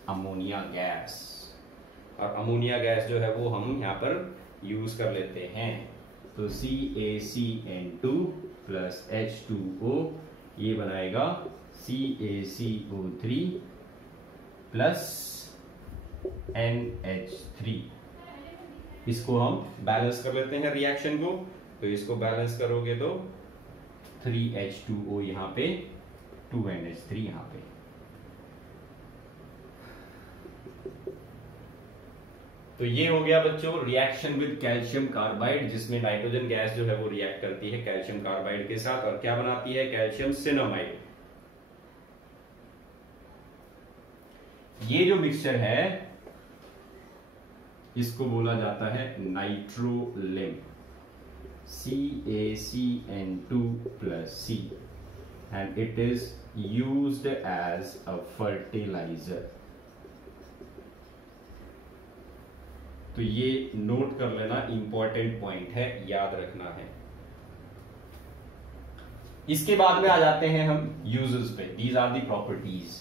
ammonia gas. और अमोनिया गैस जो है वो हम यहां पर यूज कर लेते हैं। तो CaCN2 प्लस H2O ये बनाएगा CaCO3 प्लस NH3। इसको हम बैलेंस कर लेते हैं रिएक्शन को, तो इसको बैलेंस करोगे तो 3H2O यहां पे, 2NH3 यहां पे। तो ये हो गया बच्चों रिएक्शन विद कैल्शियम कार्बाइड, जिसमें नाइट्रोजन गैस जो है वो रिएक्ट करती है कैल्शियम कार्बाइड के साथ और क्या बनाती है, कैल्शियम सिनामाइड। ये जो मिक्सचर है इसको बोला जाता है nitrolim, CaCN2 plus C, and it is used as a fertilizer। तो ये नोट कर लेना, इंपॉर्टेंट पॉइंट है, याद रखना है। इसके बाद में आ जाते हैं हम यूजेस पे, दीज आर दी प्रॉपर्टीज।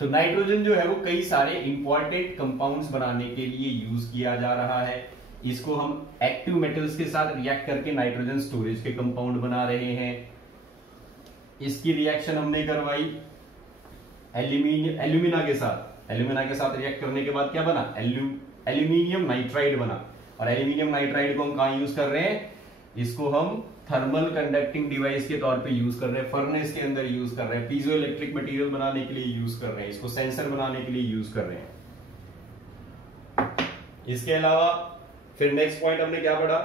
तो नाइट्रोजन जो है वो कई सारे इंपॉर्टेंट कंपाउंड्स बनाने के लिए यूज किया जा रहा है। इसको हम एक्टिव मेटल्स के साथ रिएक्ट करके नाइट्रोजन स्टोरेज के कंपाउंड बना रहे हैं। इसकी रिएक्शन हमने करवाई एल्यूमिना के साथ, एल्यूमिना के साथ रिएक्ट करने के बाद क्या बना, एल्यूमिनियम नाइट्राइड बना। और एल्यूमिनियम नाइट्राइड को हम कहां यूज कर रहे हैं, इसको हम थर्मल कंडक्टिंग डिवाइस के तौर पे यूज कर रहे हैं, फर्नेस के अंदर यूज कर रहे हैं, पीजो इलेक्ट्रिक मटेरियल बनाने के लिए यूज कर रहे हैं, इसको सेंसर बनाने के लिए यूज कर रहे हैं। इसके अलावा फिर नेक्स्ट पॉइंट हमने क्या पढ़ा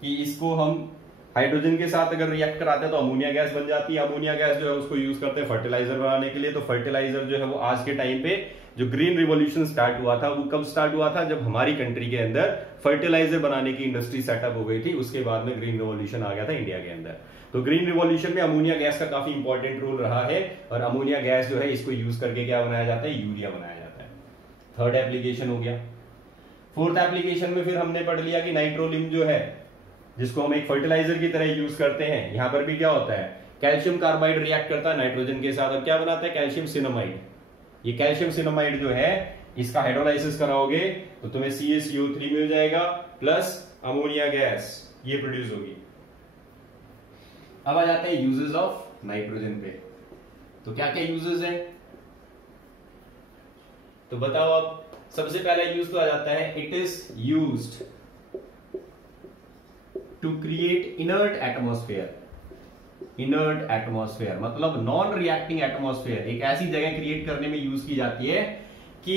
कि इसको हम हाइड्रोजन के साथ अगर रिएक्ट कराते हैं तो अमोनिया गैस बन जाती है। अमोनिया गैस जो है उसको यूज करते हैं फर्टिलाइजर बनाने के लिए। तो फर्टिलाइजर जो है वो आज के टाइम पे जो ग्रीन रिवॉल्यूशन स्टार्ट हुआ था वो कब स्टार्ट हुआ था, जब हमारी कंट्री के अंदर फर्टिलाइजर बनाने की इंडस्ट्री सेटअप हो गई थी। उसके बाद में ग्रीन रिवॉल्यूशन आ गया था इंडिया के अंदर। तो ग्रीन रिवॉल्यूशन में अमोनिया गैस का काफी इंपॉर्टेंट रोल रहा है और अमोनिया गैस जो है इसको यूज करके क्या बनाया जाता है, यूरिया बनाया जाता है। थर्ड एप्लीकेशन हो गया। फोर्थ एप्लीकेशन में फिर हमने पढ़ लिया कि नाइट्रोलिम जो है जिसको हम एक फर्टिलाइजर की तरह यूज करते हैं, यहां पर भी क्या होता है, कैल्शियम कार्बाइड रिएक्ट करता है नाइट्रोजन के साथ और क्या बनाता है, कैल्शियम सिनामाइड। ये कैल्शियम सिनामाइड जो है इसका हाइड्रोलाइसिस कराओगे तो तुम्हें CaCO3 मिल जाएगा प्लस अमोनिया गैस ये प्रोड्यूस होगी। अब आ जाते हैं यूजेस ऑफ नाइट्रोजन पे। तो क्या क्या यूजेस है, तो बताओ। अब सबसे पहला यूज तो आ जाता है, it is used to create inert atmosphere. Inert atmosphere मतलब नॉन रिएक्टिंग एटमॉस्फेयर, एक ऐसी जगह क्रिएट करने में यूज की जाती है कि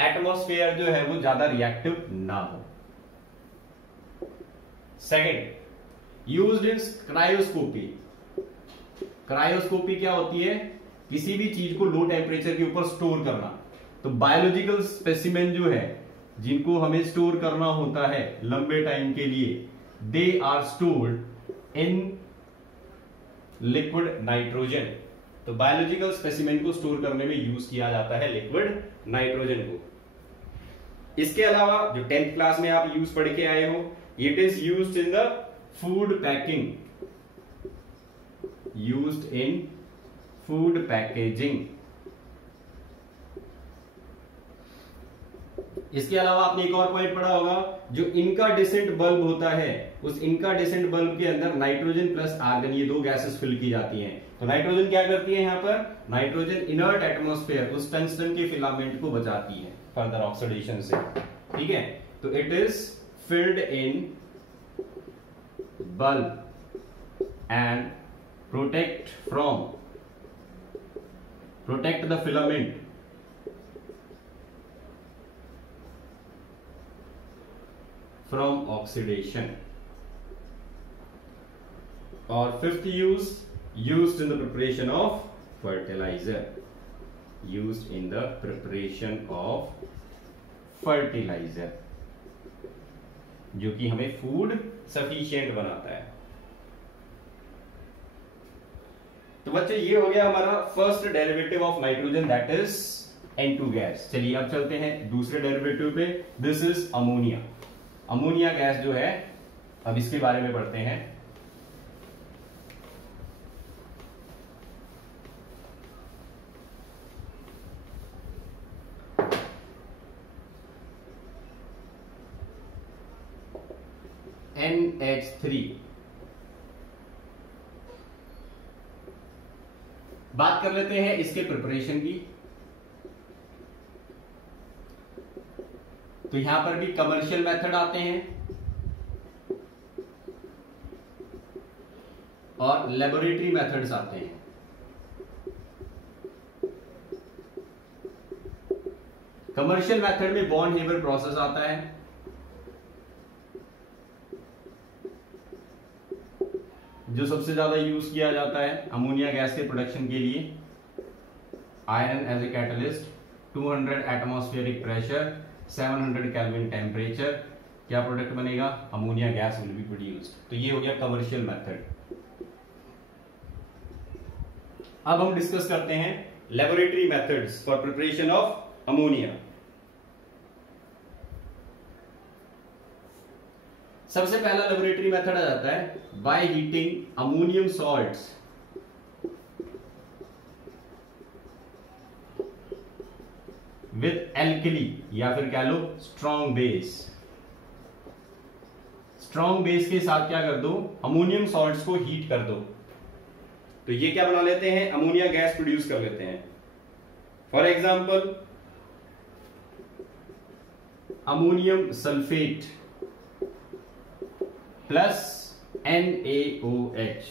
एटमॉस्फेयर जो है वो ज्यादा रिएक्टिव ना हो। Second, used in क्रायोस्कोपी। क्रायोस्कोपी क्या होती है, किसी भी चीज को लो टेम्परेचर के ऊपर स्टोर करना। तो बायोलॉजिकल स्पेसिमेन जो है जिनको हमें स्टोर करना होता है लंबे टाइम के लिए, they are stored in liquid nitrogen. तो बायोलॉजिकल स्पेसिमेन को स्टोर करने में यूज किया जाता है लिक्विड नाइट्रोजन को। इसके अलावा जो 10th क्लास में आप यूज पढ़ के आए हो, it is used in the food packing. Used in food packaging. इसके अलावा आपने एक और पॉइंट पढ़ा होगा, जो इनकांडेसेंट बल्ब होता है, उस इनकांडेसेंट बल्ब के अंदर नाइट्रोजन प्लस आर्गन, ये दो गैसेस फिल की जाती हैं। तो नाइट्रोजन क्या करती है यहां पर, नाइट्रोजन इनर्ट एटमॉस्फेयर, उस टंगस्टन के फिलामेंट को बचाती है फर्दर ऑक्सीडेशन से। ठीक है, तो it is filled in bulb and protect the filament from oxidation। और fifth use, used in the preparation of fertilizer, used in the preparation of fertilizer, जो कि हमें फूड सफिशिएंट बनाता है। तो बच्चे ये हो गया हमारा first derivative of nitrogen, that is N2 gas. चलिए अब चलते हैं दूसरे डेरिवेटिव पे, this is ammonia. Ammonia gas जो है, अब इसके बारे में पढ़ते हैं। NH3, बात कर लेते हैं इसके प्रिपरेशन की। तो यहां पर भी कमर्शियल मेथड आते हैं और लेबोरेटरी मेथड्स आते हैं। कमर्शियल मेथड में बॉन्ड हेबर प्रोसेस आता है, जो सबसे ज्यादा यूज किया जाता है अमोनिया गैस के प्रोडक्शन के लिए। Iron as a catalyst, 200 atmospheric pressure, 700 kelvin temperature, क्या प्रोडक्ट बनेगा, ammonia gas will be produced. तो ये हो गया कमर्शियल मेथड। अब हम डिस्कस करते हैं laboratory methods for preparation of ammonia. सबसे पहला लेबोरेटरी मेथड आ जाता है by heating ammonium salts with alkali, या फिर कह लो स्ट्रॉन्ग बेस। स्ट्रॉन्ग बेस के साथ क्या कर दो, अमोनियम सॉल्ट्स को हीट कर दो, तो ये क्या बना लेते हैं, अमोनिया गैस प्रोड्यूस कर लेते हैं। For example ammonium sulphate plus NaOH,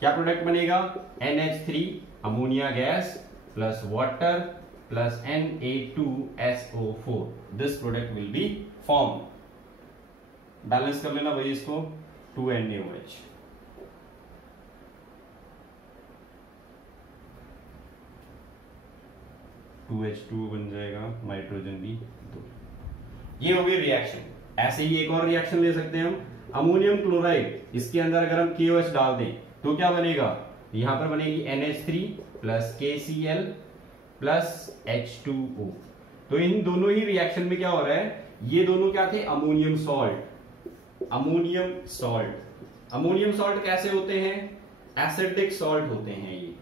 क्या प्रोडक्ट बनेगा, NH3 ammonia gas plus water plus Na2SO4, this product will be form. Balance कर लेना भाई इसको, 2NaOH। H2 बन जाएगा, नाइट्रोजन भी 2। ये हो गई रिएक्शन। ऐसे ही एक और रिएक्शन ले सकते हैं हम, अमोनियम क्लोराइड, इसके अंदर अगर हम KOH डाल दें तो क्या बनेगा, यहां पर बनेगी NH3 plus KCl plus H2O। तो इन दोनों ही रिएक्शन में क्या हो रहा है, ये दोनों क्या थे, ammonium salt. Ammonium salt, ammonium salt कैसे होते हैं, एसिडिक सॉल्ट होते हैं। ये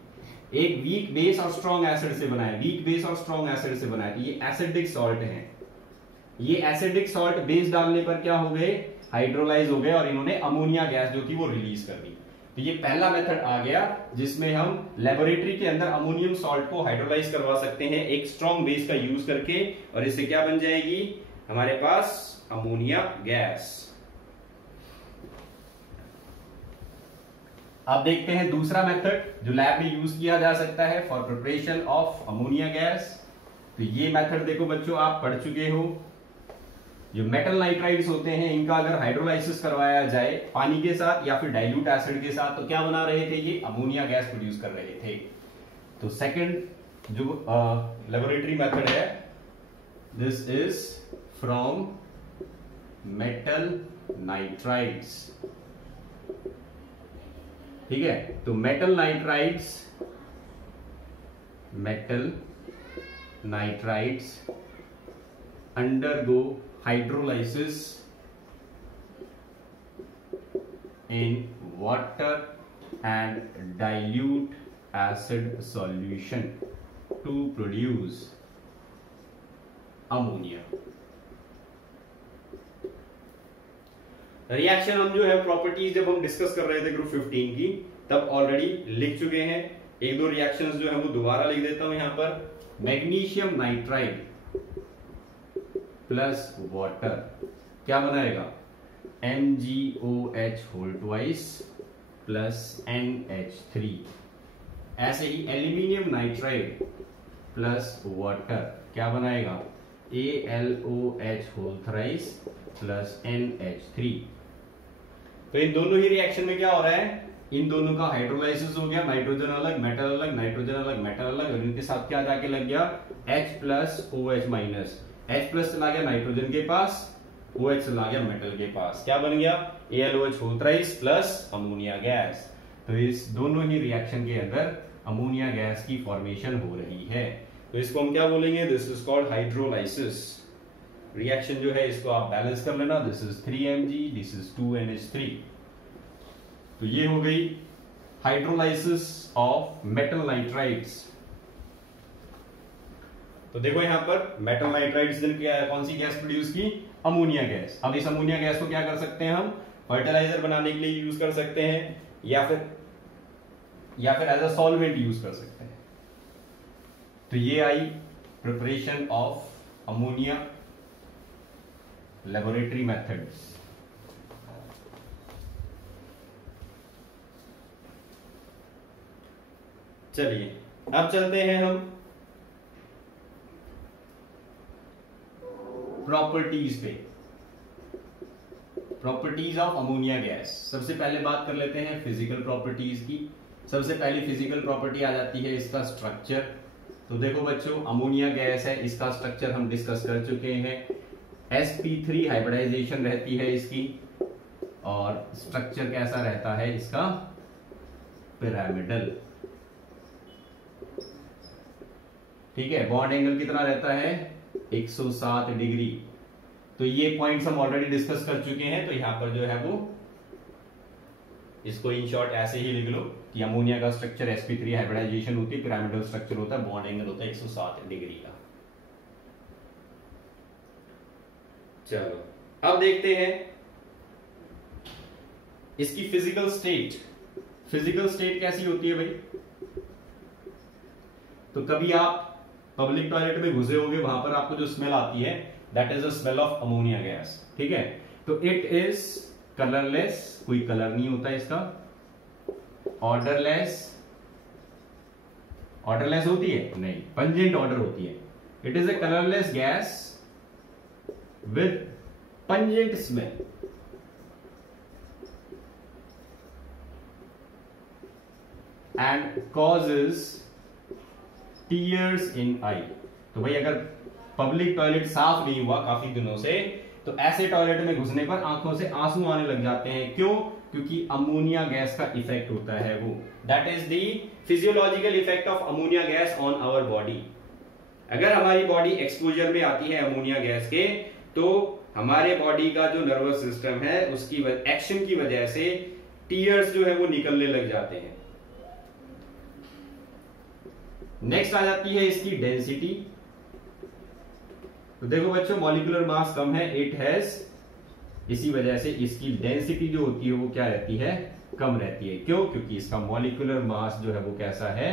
एक वीक बेस और स्ट्रॉन्ग एसिड से बना है, वीक बेस और स्ट्रॉन्ग एसिड से बना है, तो ये एसिडिक सॉल्ट है। ये एसिडिक सॉल्ट बेस डालने पर क्या हो गए, हाइड्रोलाइज हो गए और इन्होंने अमोनिया गैस जो थी वो रिलीज कर दी। तो ये पहला मेथड आ गया जिसमें हम लेबोरेटरी के अंदर अमोनियम सॉल्ट को हाइड्रोलाइज करवा सकते हैं एक स्ट्रॉन्ग बेस का यूज करके, और इससे क्या बन जाएगी हमारे पास, अमोनिया गैस। अब देखते हैं दूसरा मेथड जो लैब में यूज किया जा सकता है for preparation of ammonia gas. तो ये मेथड देखो बच्चों, आप पढ़ चुके हो, जो मेटल नाइट्राइड्स होते हैं इनका अगर हाइड्रोलाइसिस करवाया जाए पानी के साथ या फिर डाइल्यूट एसिड के साथ, तो क्या बना रहे थे, ये अमोनिया गैस प्रोड्यूस कर रहे थे। तो सेकंड जो लेबोरेटरी मेथड है, this is from metal nitrides. ठीक है, तो metal nitrides undergo hydrolysis in water and dilute acid solution to produce ammonia. Reaction हम जो है प्रॉपर्टीज जब हम डिस्कस कर रहे थे ग्रुप 15 की तब ऑलरेडी लिख चुके हैं। एक दो रिएक्शंस जो है वो दोबारा लिख देता हूं यहां पर। मैग्नीशियम नाइट्राइड प्लस वाटर क्या बनाएगा, MgOH whole twice plus NH3। ऐसे ही एल्यूमिनियम नाइट्राइड प्लस वाटर क्या बनाएगा, AlOH whole thrice plus NH3। तो इन दोनों ही रिएक्शन में क्या हो रहा है, इन दोनों का हाइड्रोलाइसिस हो गया, नाइट्रोजन अलग मेटल अलग, नाइट्रोजन अलग मेटल अलग, और इनके साथ क्या जाके लग गया, H plus OH minus. H plus चला गया नाइट्रोजन के पास, OH चला गया मेटल के पास, क्या बन गया, AlOH whole thrice plus ammonia gas. तो इस दोनों ही रिएक्शन के अंदर अमोनिया गैस की फॉर्मेशन हो रही है। तो इसको हम क्या बोलेंगे, this is called hydrolysis. Reaction जो है इसको आप बैलेंस कर लेना, this is 3Mg, this is 2NH3। तो ये हो गई हाइड्रोलाइसिस ऑफ मेटल नाइट्राइड्स। तो देखो यहां पर मेटल नाइट्राइड्स ने क्या कौन सी गैस प्रोड्यूस की, अमोनिया गैस। अब इस अमोनिया गैस को क्या कर सकते हैं हम, फर्टिलाइजर बनाने के लिए यूज कर सकते हैं, या फिर एज अ सॉल्वेंट यूज कर सकते हैं। तो ये आई preparation of ammonia laboratory methods. चलिए अब चलते हैं हम प्रॉपर्टीज पे, प्रॉपर्टीज ऑफ अमोनिया गैस। सबसे पहले बात कर लेते हैं फिजिकल प्रॉपर्टीज की। सबसे पहली फिजिकल प्रॉपर्टी आ जाती है इसका स्ट्रक्चर। तो देखो बच्चों, अमोनिया गैस है, इसका स्ट्रक्चर हम डिस्कस कर चुके हैं। sp3 हाइब्रिडाइजेशन रहती है इसकी, और स्ट्रक्चर कैसा रहता है इसका, पिरामिडल। ठीक है, बॉन्ड एंगल कितना रहता है, 107 डिग्री। तो ये पॉइंट्स हम ऑलरेडी डिस्कस कर चुके हैं। तो यहां पर जो है वो इसको इन शॉर्ट ऐसे ही लिख लो कि अमोनिया का स्ट्रक्चर sp3 हाइब्रिडाइजेशन होती है, पिरामिडल स्ट्रक्चर होता है, बॉन्ड एंगल होता है 107 डिग्री का। चलो अब देखते हैं इसकी फिजिकल स्टेट। फिजिकल स्टेट कैसी होती है भाई, तो कभी आप पब्लिक टॉयलेट में घुसे होंगे, वहां पर आपको जो स्मेल आती है that is the smell of ammonia gas. ठीक है, तो इट इज कलरलेस, कोई कलर नहीं होता इसका, ऑर्डरलेस, ऑर्डरलेस होती है नहीं, पंजेंट ऑर्डर होती है। It is a colourless gas with pungent smell and causes tears in eye। तो भाई अगर पब्लिक टॉयलेट साफ नहीं हुआ काफी दिनों से, तो ऐसे टॉयलेट में घुसने पर आंखों से आंसू आने लग जाते हैं। क्यों, क्योंकि अमोनिया गैस का इफेक्ट होता है वो, that is the physiological effect of ammonia gas on our body. अगर हमारी बॉडी एक्सपोजर में आती है अमोनिया गैस के, तो हमारे बॉडी का जो नर्वस सिस्टम है उसकी एक्शन की वजह से टीयर्स जो है वो निकलने लग जाते हैं। नेक्स्ट आ जाती है इसकी डेंसिटी। तो देखो बच्चों, मॉलिक्यूलर मास कम है, इट हैज, इसी वजह से इसकी डेंसिटी जो होती है वो क्या रहती है, कम रहती है। क्यों, क्योंकि इसका मॉलिक्यूलर मास जो है वो कैसा है,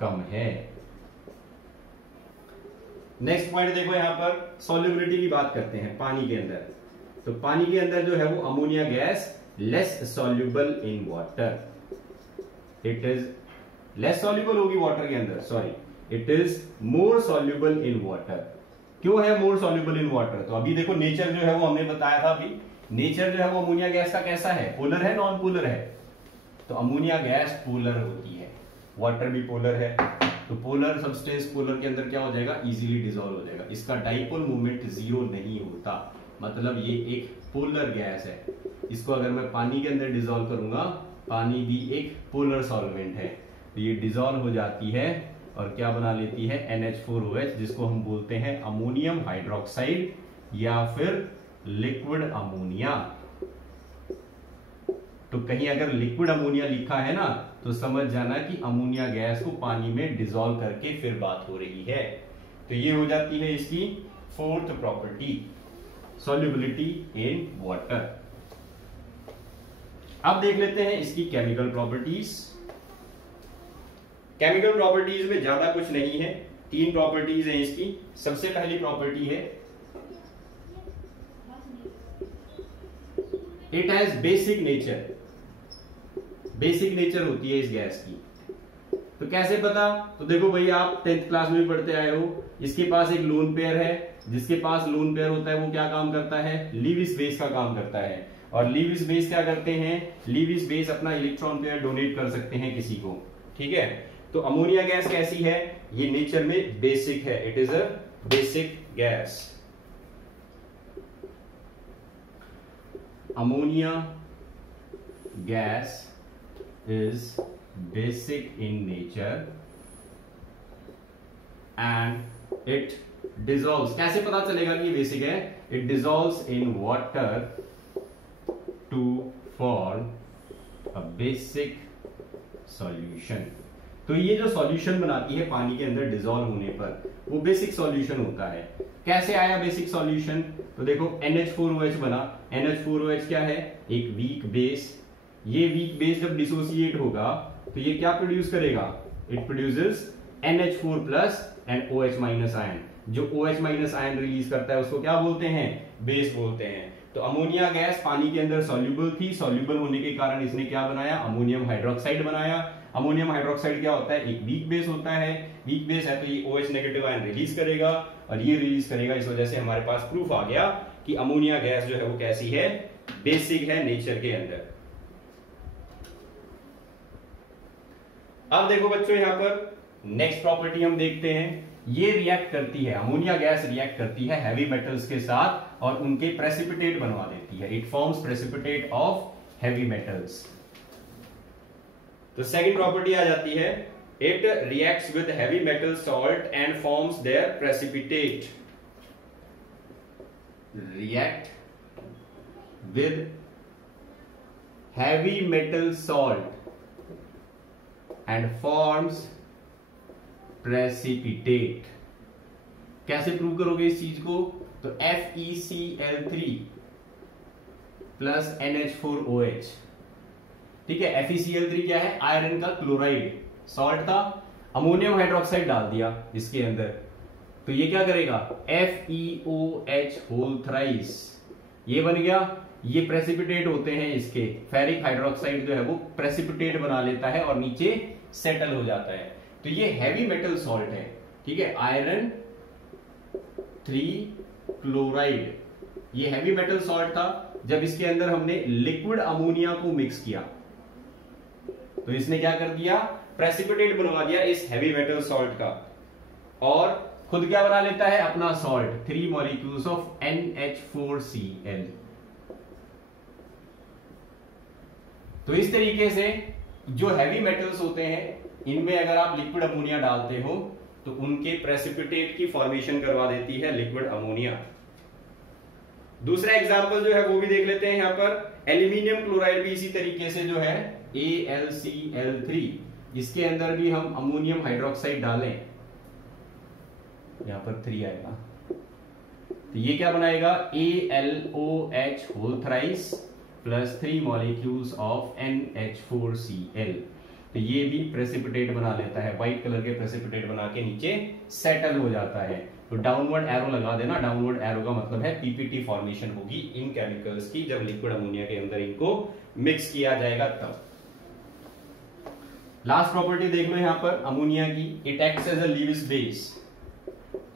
कम है। नेक्स्ट पॉइंट देखो, यहां पर सॉल्युबिलिटी की बात करते हैं पानी के अंदर। तो पानी के अंदर जो है वो ammonia gas less soluble in water, it is less soluble होगी वाटर के अंदर, sorry, it is more soluble in water. क्यों है मोर सॉल्युबल इन वाटर, तो अभी देखो नेचर जो है वो हमने बताया था अभी, नेचर जो है वो अमोनिया गैस का कैसा है, पोलर है, नॉन पोलर है। तो अमोनिया गैस पोलर होती है, वाटर भी पोलर है। तो पोलर सब्सटेंस पोलर के अंदर क्या हो जाएगा, इजीली डिसॉल्व हो जाएगा। इसका डाइपोल मूवमेंट जीरो नहीं होता, मतलब ये एक पोलर गैस है। इसको अगर मैं पानी के अंदर डिसॉल्व करूंगा, पानी भी एक पोलर सॉल्वेंट है, तो ये डिसॉल्व हो जाती है और क्या बना लेती है, NH4OH, जिसको हम बोलते हैं अमोनियम हाइड्रोक्साइड या फिर लिक्विड अमोनिया। तो कहीं अगर लिक्विड अमोनिया लिखा है ना तो समझ जाना कि अमोनिया गैस को पानी में डिसॉल्व करके फिर बात हो रही है। तो ये हो जाती है इसकी fourth property, solubility in water. अब देख लेते हैं इसकी केमिकल प्रॉपर्टीज। केमिकल प्रॉपर्टीज में ज्यादा कुछ नहीं है, 3 प्रॉपर्टीज हैं इसकी। सबसे पहली प्रॉपर्टी है it has basic nature. Basic nature होती है इस गैस की। तो कैसे पता? तो देखो भाई, आप 10th क्लास में भी पढ़ते आए हो, इसके पास एक लोन पेयर है। जिसके पास लोन पेयर होता है वो क्या काम करता है? लीविस बेस का काम करता है। और लीविस बेस क्या करते हैं? लीविस बेस अपना इलेक्ट्रॉन पेयर डोनेट कर सकते हैं किसी को, ठीक है। तो अमोनिया गैस कैसी है? ये नेचर में बेसिक है, it is a basic gas. Ammonia gas is basic in nature and it dissolves। कैसे पता चलेगा कि ये बेसिक है? It dissolves in water to form a basic solution। तो ये जो सॉल्यूशन बनाती है पानी के अंदर डिसॉल्व होने पर, वो बेसिक सॉल्यूशन होता है। कैसे आया बेसिक सॉल्यूशन? तो देखो NH4OH बना। NH4OH क्या है? एक वीक बेस। ये वीक बेस जब डिसोसिएट होगा तो ये क्या प्रोड्यूस करेगा? It produces NH4 plus and OH minus ion. जो OH माइनस आयन रिलीज करता है उसको क्या बोलते हैं? बेस बोलते हैं। तो अमोनिया गैस पानी के अंदर सॉल्युबल थी। सॉल्युबल होने के कारण इसने क्या बनाया? अमोनियम हाइड्रोक्साइड बनाया। अमोनियम हाइड्रोक्साइड क्या होता है? एक वीक बेस होता है। वीक बेस है तो ये OH नेगेटिव आयन रिलीज करेगा, और ये रिलीज करेगा। इस वजह से हमारे पास प्रूफ आ गया कि अमोनिया गैस जो है वो कैसी है? बेसिक है नेचर के अंदर। अब देखो बच्चों, यहां पर नेक्स्ट प्रॉपर्टी हम देखते हैं। ये रिएक्ट करती है, अमोनिया गैस रिएक्ट करती है हैवी मेटल्स के साथ और उनके प्रेसिपिटेट बनवा देती है। It forms precipitate of heavy metals. तो सेकंड प्रॉपर्टी आ जाती है, it reacts with heavy metal salt and forms their precipitate. React with heavy metal salt and forms precipitate। कैसे प्रूव करोगे इस चीज को? तो FeCl3 प्लस NH4OH, ठीक है। FeCl3 क्या है? आयरन का क्लोराइड सॉल्ट था, अमोनियम हाइड्रोक्साइड डाल दिया इसके अंदर, तो ये क्या करेगा? FeOH होल थ्राइस, ये बन गया। ये प्रेसिपिटेट होते हैं इसके, फेरिक हाइड्रोक्साइड जो है वो प्रेसिपिटेट बना लेता है और नीचे सेटल हो जाता है। तो ये हैवी मेटल सॉल्ट है, ठीक है। आयरन 3 क्लोराइड, ये हैवी मेटल सॉल्ट था। जब इसके अंदर हमने लिक्विड अमोनिया को मिक्स किया तो इसने क्या कर दिया? प्रेसिपिटेट बनवा दिया इस हैवी मेटल सॉल्ट का, और खुद क्या बना लेता है? अपना सॉल्ट, 3 मॉलिक्यूल्स ऑफ NH4Cl। तो इस तरीके से जो हैवी मेटल्स होते हैं इनमें अगर आप लिक्विड अमोनिया डालते हो तो उनके प्रेसिपिटेट की फॉर्मेशन करवा देती है लिक्विड अमोनिया। दूसरा एग्जांपल जो है वो भी देख लेते हैं। यहां पर एल्यूमिनियम क्लोराइड भी इसी तरीके से जो है AlCl3, इसके अंदर भी हम अमोनियम हाइड्रोक्साइड डालें, यहां पर 3 आएगा, तो ये क्या बनाएगा? AlOH whole thrice plus 3 molecules of NH4Cl। तो ये भी प्रेसिपिटेट बना लेता है, व्हाइट कलर के प्रेसिपिटेट बना के नीचे सेटल हो जाता है। तो डाउनवर्ड एरो लगा देना। डाउनवर्ड एरो का मतलब है PPT फॉर्मेशन होगी इन केमिकल्स की जब लिक्विड अमोनिया के अंदर इनको मिक्स किया जाएगा तब। लास्ट प्रॉपर्टी देख लो यहां पर अमोनिया की, it acts as a Lewis base,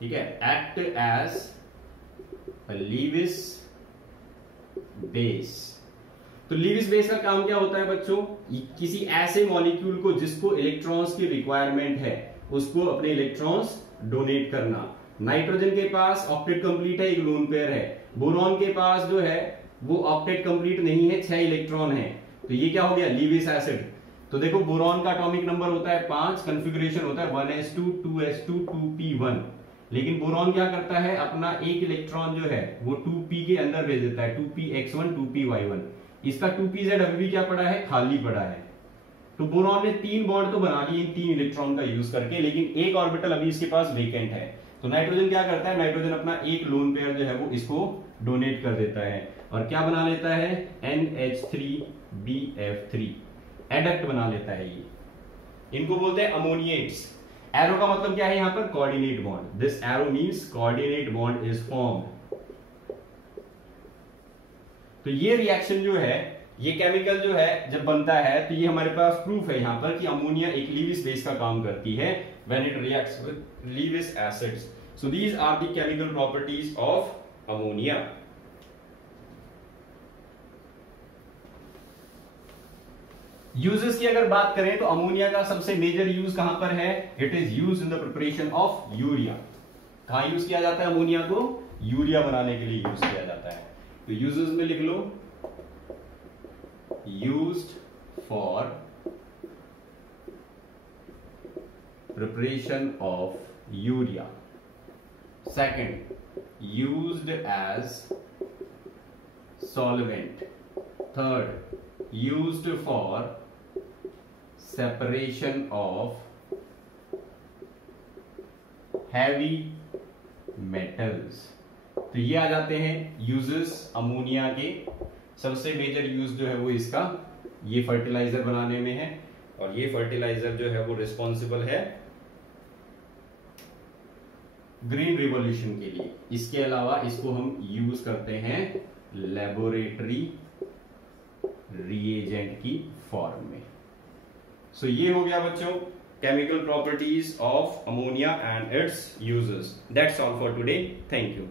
ठीक है। Act as a Lewis base. तो लीविस बेस का काम क्या होता है बच्चों? किसी ऐसे मॉलिक्यूल को जिसको इलेक्ट्रॉन्स की रिक्वायरमेंट है उसको अपने इलेक्ट्रॉन्स डोनेट करना। नाइट्रोजन के पास ऑक्टेट कंप्लीट है, एक लोन पेयर है। बोरॉन के पास जो है वो ऑक्टेट कंप्लीट नहीं है, 6 इलेक्ट्रॉन है। तो ये क्या हो गया? Lewis acid. तो देखो बोरॉन का एटॉमिक नंबर होता है 5, कॉन्फ़िगरेशन होता है 1s2 2s2 2p1। लेकिन बोरॉन क्या करता है? अपना एक इलेक्ट्रॉन जो है वो 2p के अंदर भेज देता है, 2px1 2py1। इसका 2pz अभी भी क्या पड़ा है, खाली पड़ा है। तो बोरॉन ने 3 बॉन्ड तो बना लिए इन 3 इलेक्ट्रॉन का यूज करके, लेकिन एक ऑर्बिटल अभी इसके पास वेकेंट है। तो नाइट्रोजन क्या करता है, नाइट्रोजन अपना एक लोन पेयर जो है वो इसको डोनेट कर देता है और क्या बना लेता है, NH3BF3 एडक्ट बना लेता है। ये इनको बोलते हैं अमोनिएट्स। एरो का मतलब क्या है यहाँ पर, coordinate bond. This arrow means coordinate bond is formed. तो ये रिएक्शन जो है, ये केमिकल जो है जब बनता है तो ये हमारे पास प्रूफ है यहाँ पर कि अमोनिया एक लीविस बेस का काम करती है when it reacts with Lewis acids. So these are the chemical properties of ammonia. Uses की अगर बात करें तो अमोनिया का सबसे मेजर यूज कहां पर है, it is use in the preparation of urea. कहां यूज किया जाता है अमोनिया को, यूरिया बनाने के लिए यूज किया जाता है। तो यूजेस में लिख लो, used for preparation of urea. Second, used as solvent. Third, used for separation of heavy metals. तो ये आ जाते हैं यूजेस अमोनिया के। सबसे मेजर यूज जो है वो इसका ये फर्टिलाइजर बनाने में है, और ये फर्टिलाइजर जो है वो रिस्पॉन्सिबल है ग्रीन रिवॉल्यूशन के लिए। इसके अलावा इसको हम यूज करते हैं लेबोरेटरी रिएजेंट की फॉर्म में। सो ये हो गया बच्चों chemical properties of ammonia and it's uses. That's all for today, thank you.